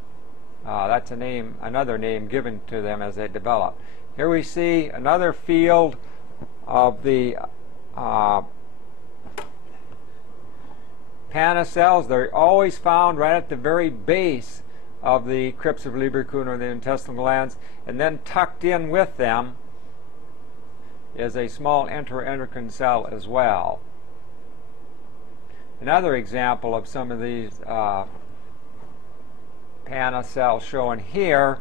That's another name given to them as they develop. Here we see another field of the Panna cells. They're always found right at the very base of the crypts of Lieberkühn, or the intestinal glands, and then tucked in with them is a small enteroendocrine cell as well. Another example of some of these Panna cells shown here,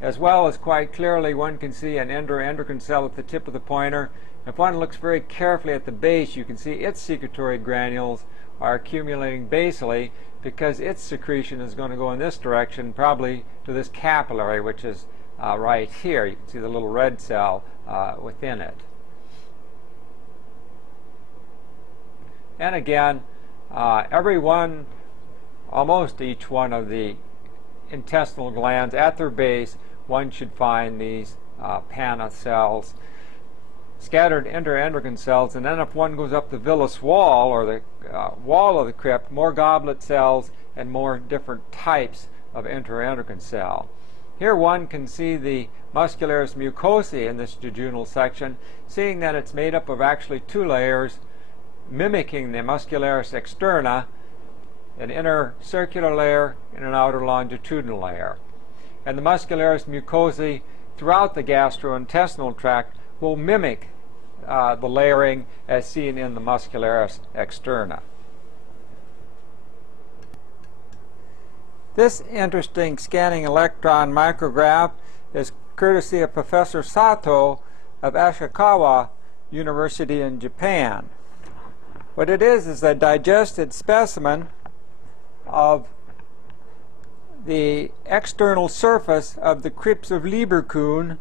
as well as quite clearly one can see an enteroendocrine cell at the tip of the pointer. If one looks very carefully at the base, you can see its secretory granules are accumulating basally, because its secretion is going to go in this direction, probably to this capillary, which is right here. You can see the little red cell within it. And again, almost each one of the intestinal glands, at their base, one should find these Panna cells, scattered enteroendocrine cells, and then if one goes up the villus wall, or the wall of the crypt, more goblet cells and more different types of enteroendocrine cell. Here one can see the muscularis mucosae in this jejunal section, seeing that it's made up of actually two layers, mimicking the muscularis externa, an inner circular layer and an outer longitudinal layer. And the muscularis mucosae throughout the gastrointestinal tract will mimic the layering as seen in the muscularis externa. This interesting scanning electron micrograph is courtesy of Professor Sato of Ashikawa University in Japan. What it is a digested specimen of the external surface of the crypts of Lieberkühn,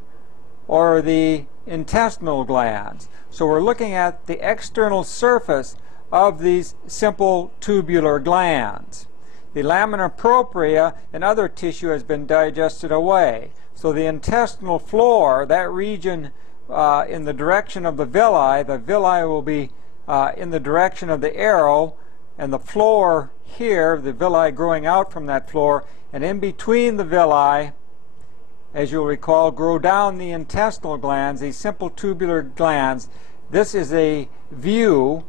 or the intestinal glands. So we're looking at the external surface of these simple tubular glands. The lamina propria and other tissue has been digested away. So the intestinal floor, that region in the direction of the villi will be in the direction of the arrow, and the floor here, the villi growing out from that floor, and in between the villi, as you'll recall, grow down the intestinal glands, these simple tubular glands. This is a view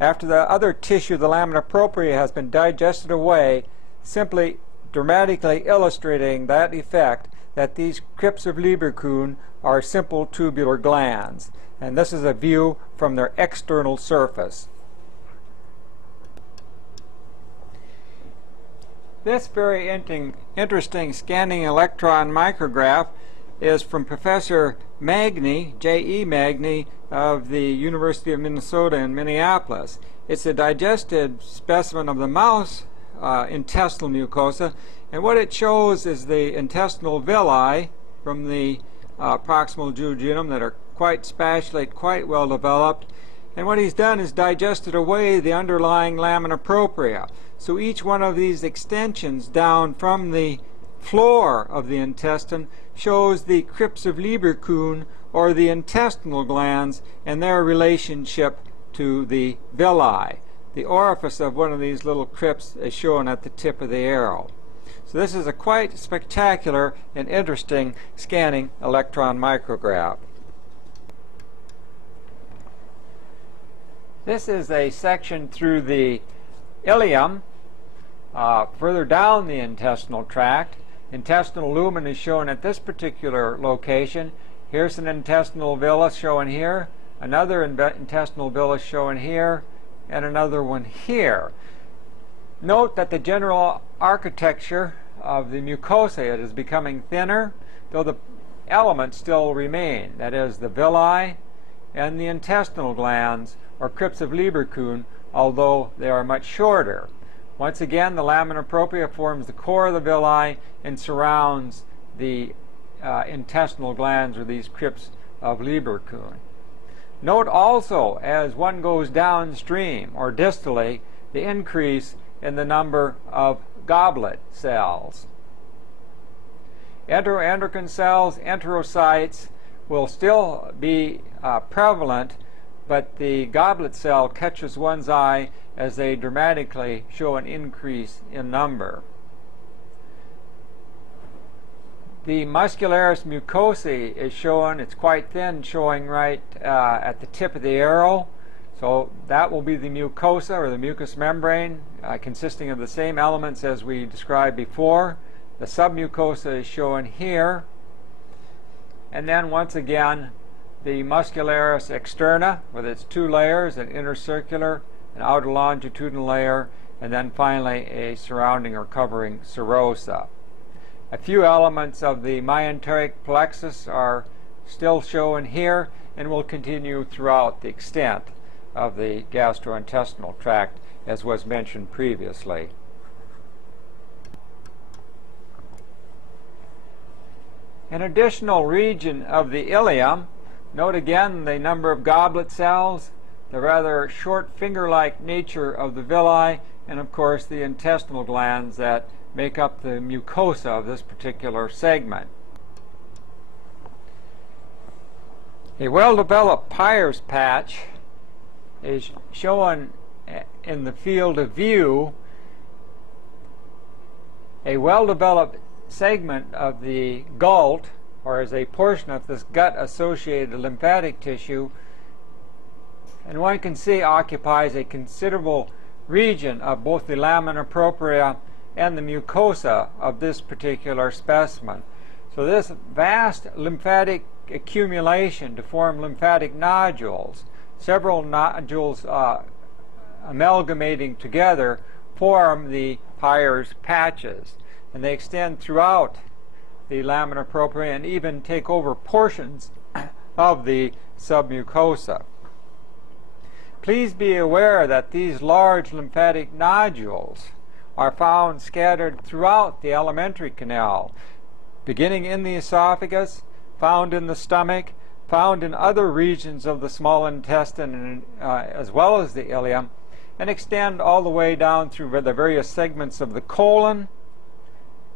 after the other tissue, the lamina propria, has been digested away, simply dramatically illustrating that effect, that these crypts of Lieberkühn are simple tubular glands. And this is a view from their external surface. This very interesting scanning electron micrograph is from Professor Magny, J.E. Magny, of the University of Minnesota in Minneapolis. It's a digested specimen of the mouse intestinal mucosa, and what it shows is the intestinal villi from the proximal jejunum that are quite spatulate, quite well developed. And what he's done is digested away the underlying lamina propria. So each one of these extensions down from the floor of the intestine shows the crypts of Lieberkühn, or the intestinal glands, and their relationship to the villi. The orifice of one of these little crypts is shown at the tip of the arrow. So this is a quite spectacular and interesting scanning electron micrograph. This is a section through the ileum, further down the intestinal tract. Intestinal lumen is shown at this particular location. Here's an intestinal villus shown here, another intestinal villus shown here, and another one here. Note that the general architecture of the mucosa is becoming thinner, though the elements still remain. That is, the villi and the intestinal glands, or crypts of Lieberkühn, although they are much shorter. Once again, the lamina propria forms the core of the villi and surrounds the intestinal glands, or these crypts of Lieberkühn. Note also, as one goes downstream or distally, the increase in the number of goblet cells. Enteroendocrine cells, enterocytes, will still be prevalent, but the goblet cell catches one's eye as they dramatically show an increase in number. The muscularis mucosae is shown, it's quite thin, showing right at the tip of the arrow. So that will be the mucosa, or the mucous membrane, consisting of the same elements as we described before. The submucosa is shown here. And then once again, the muscularis externa, with its two layers, an inner circular, an outer longitudinal layer, and then finally a surrounding or covering serosa. A few elements of the myenteric plexus are still shown here and will continue throughout the extent of the gastrointestinal tract, as was mentioned previously. An additional region of the ileum, note again the number of goblet cells, the rather short finger-like nature of the villi, and of course the intestinal glands that make up the mucosa of this particular segment. A well-developed Peyer's patch is shown in the field of view. A well-developed segment of the gult, or as a portion of this gut-associated lymphatic tissue, and one can see occupies a considerable region of both the lamina propria and the mucosa of this particular specimen. So this vast lymphatic accumulation to form lymphatic nodules, several nodules amalgamating together, form the Peyer's patches, and they extend throughout the lamina propria and even take over portions of the submucosa. Please be aware that these large lymphatic nodules are found scattered throughout the alimentary canal, beginning in the esophagus, found in the stomach, found in other regions of the small intestine, as well as the ileum, and extend all the way down through the various segments of the colon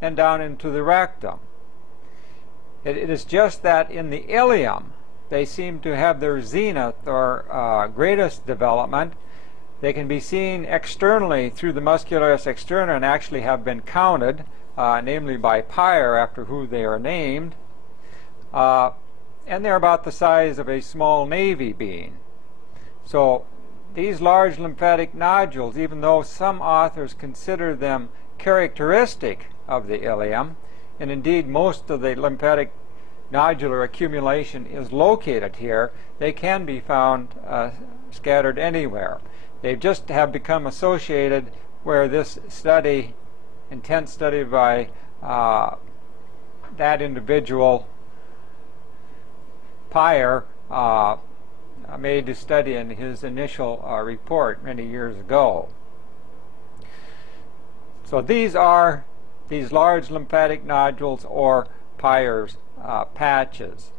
and down into the rectum. It is just that in the ileum they seem to have their zenith or greatest development. They can be seen externally through the muscularis externa and actually have been counted, namely by Peyer, after who they are named. And they're about the size of a small navy bean. So these large lymphatic nodules, even though some authors consider them characteristic of the ileum, and indeed most of the lymphatic nodular accumulation is located here, they can be found scattered anywhere. They just have become associated where this study, intense study by that individual, Peyer, made a study in his initial report many years ago. So these are these large lymphatic nodules, or Peyer's patches.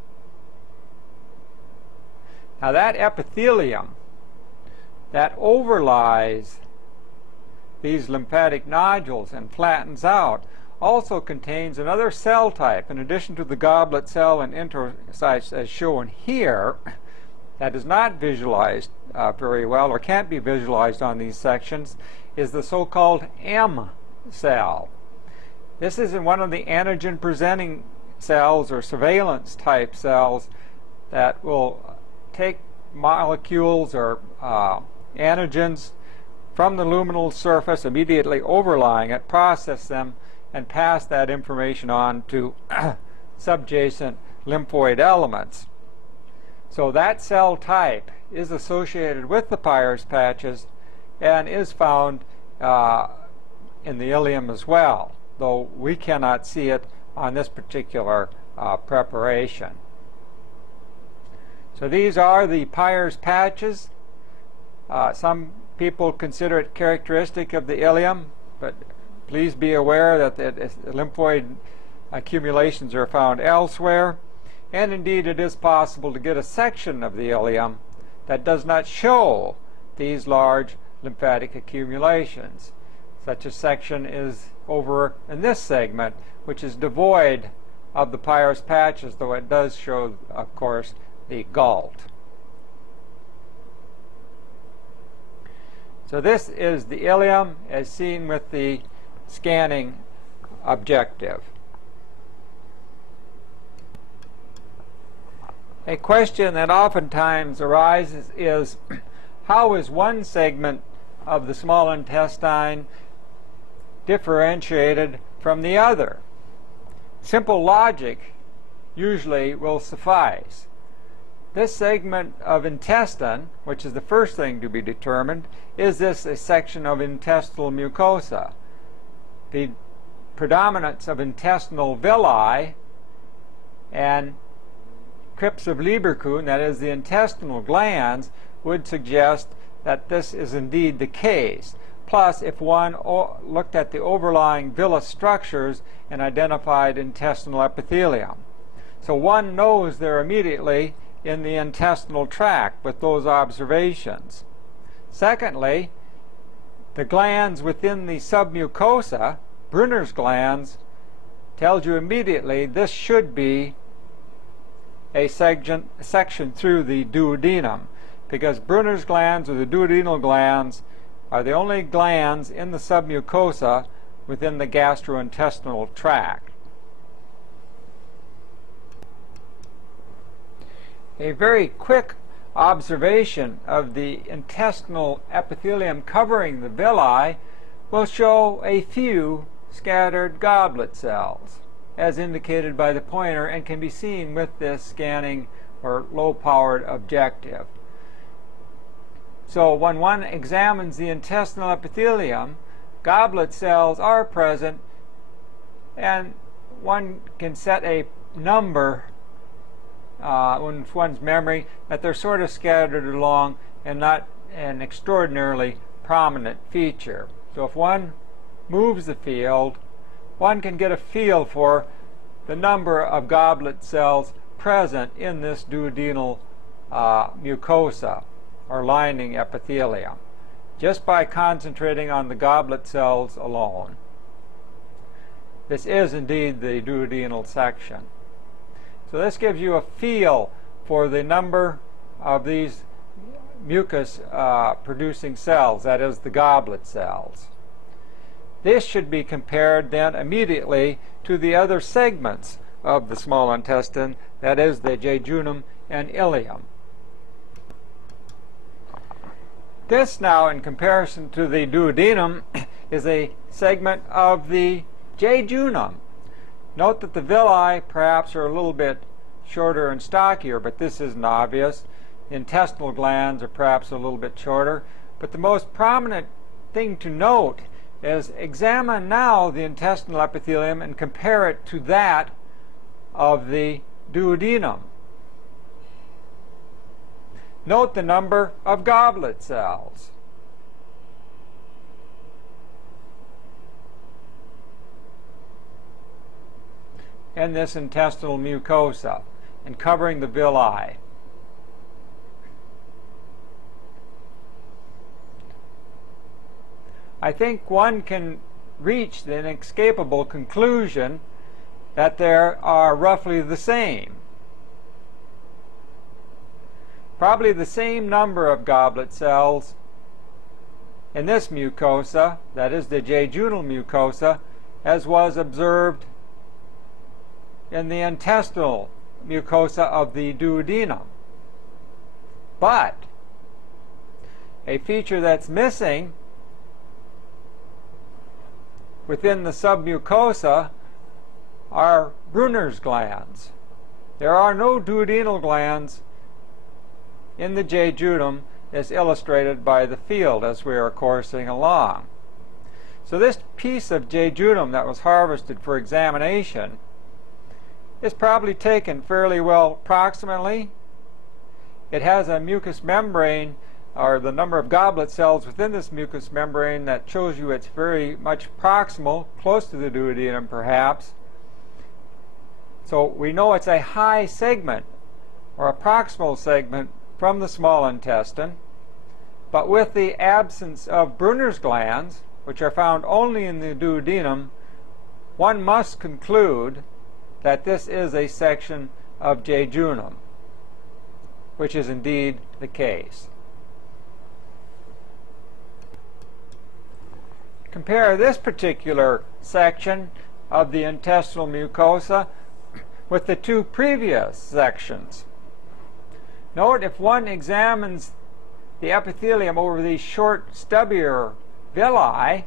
Now that epithelium that overlies these lymphatic nodules and flattens out also contains another cell type, in addition to the goblet cell and enterocytes as shown here, that is not visualized very well, or can't be visualized on these sections, is the so-called M cell. This is in one of the antigen-presenting cells, or surveillance type cells, that will take molecules or antigens from the luminal surface immediately overlying it, process them, and pass that information on to subjacent lymphoid elements. So that cell type is associated with the Peyer's patches and is found in the ileum as well, though we cannot see it on this particular preparation. So these are the Peyer's patches. Some people consider it characteristic of the ileum, but please be aware that the lymphoid accumulations are found elsewhere, and indeed it is possible to get a section of the ileum that does not show these large lymphatic accumulations. Such a section is over in this segment, which is devoid of the Peyer's patches, though it does show, of course, the gult. So this is the ileum as seen with the scanning objective. A question that oftentimes arises is, how is one segment of the small intestine differentiated from the other? Simple logic usually will suffice. This segment of intestine, which is the first thing to be determined, is this a section of intestinal mucosa? The predominance of intestinal villi and crypts of Lieberkühn, that is the intestinal glands, would suggest that this is indeed the case. Plus, if one looked at the overlying villus structures and identified intestinal epithelium. So one knows they're immediately in the intestinal tract with those observations. Secondly, the glands within the submucosa, Brunner's glands, tells you immediately this should be a section through the duodenum, because Brunner's glands or the duodenal glands are the only glands in the submucosa within the gastrointestinal tract. A very quick observation of the intestinal epithelium covering the villi will show a few scattered goblet cells, as indicated by the pointer, and can be seen with this scanning or low-powered objective. So when one examines the intestinal epithelium, goblet cells are present, and one can set a number in one's memory that they're sort of scattered along and not an extraordinarily prominent feature. So if one moves the field, one can get a feel for the number of goblet cells present in this duodenal mucosa or lining epithelium, just by concentrating on the goblet cells alone. This is indeed the duodenal section. So this gives you a feel for the number of these mucus producing cells, that is the goblet cells. This should be compared then immediately to the other segments of the small intestine, that is the jejunum and ileum. This now, in comparison to the duodenum, is a segment of the jejunum. Note that the villi perhaps are a little bit shorter and stockier, but this isn't obvious. The intestinal glands are perhaps a little bit shorter. But the most prominent thing to note is examine now the intestinal epithelium and compare it to that of the duodenum. Note the number of goblet cells. In this intestinal mucosa and covering the villi. I think one can reach the inescapable conclusion that there are roughly the same. Probably the same number of goblet cells in this mucosa, that is the jejunal mucosa, as was observed in the intestinal mucosa of the duodenum. But a feature that's missing within the submucosa are Brunner's glands. There are no duodenal glands in the jejunum, as illustrated by the field as we are coursing along. So this piece of jejunum that was harvested for examination is probably taken fairly well proximally. It has a mucous membrane, or the number of goblet cells within this mucous membrane, that shows you it's very much proximal, close to the duodenum perhaps. So we know it's a high segment, or a proximal segment, from the small intestine, but with the absence of Brunner's glands, which are found only in the duodenum, one must conclude that this is a section of jejunum, which is indeed the case. Compare this particular section of the intestinal mucosa with the two previous sections. Note, if one examines the epithelium over these short, stubbier villi,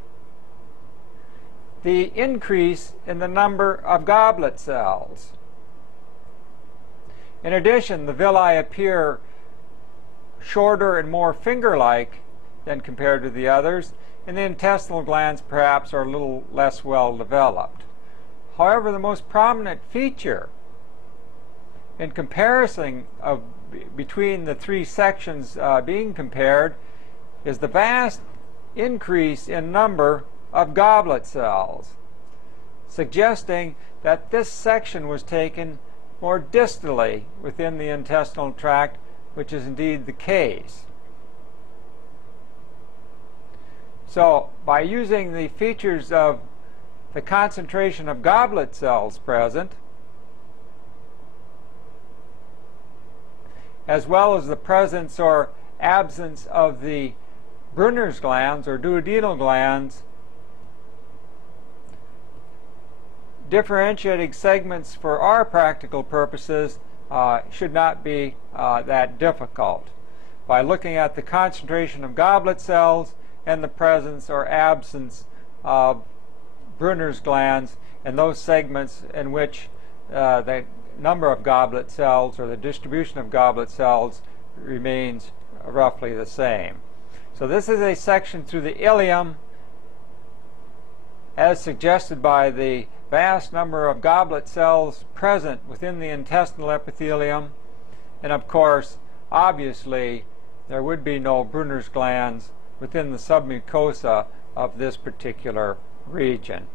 the increase in the number of goblet cells. In addition, the villi appear shorter and more finger-like than compared to the others, and the intestinal glands perhaps are a little less well developed. However, the most prominent feature in comparison between the three sections being compared is the vast increase in number of goblet cells, suggesting that this section was taken more distally within the intestinal tract, which is indeed the case. So, by using the features of the concentration of goblet cells present, as well as the presence or absence of the Brunner's glands or duodenal glands, differentiating segments for our practical purposes should not be that difficult. By looking at the concentration of goblet cells and the presence or absence of Brunner's glands and those segments in which the number of goblet cells or the distribution of goblet cells remains roughly the same. So this is a section through the ileum as suggested by the vast number of goblet cells present within the intestinal epithelium, and of course, obviously, there would be no Brunner's glands within the submucosa of this particular region.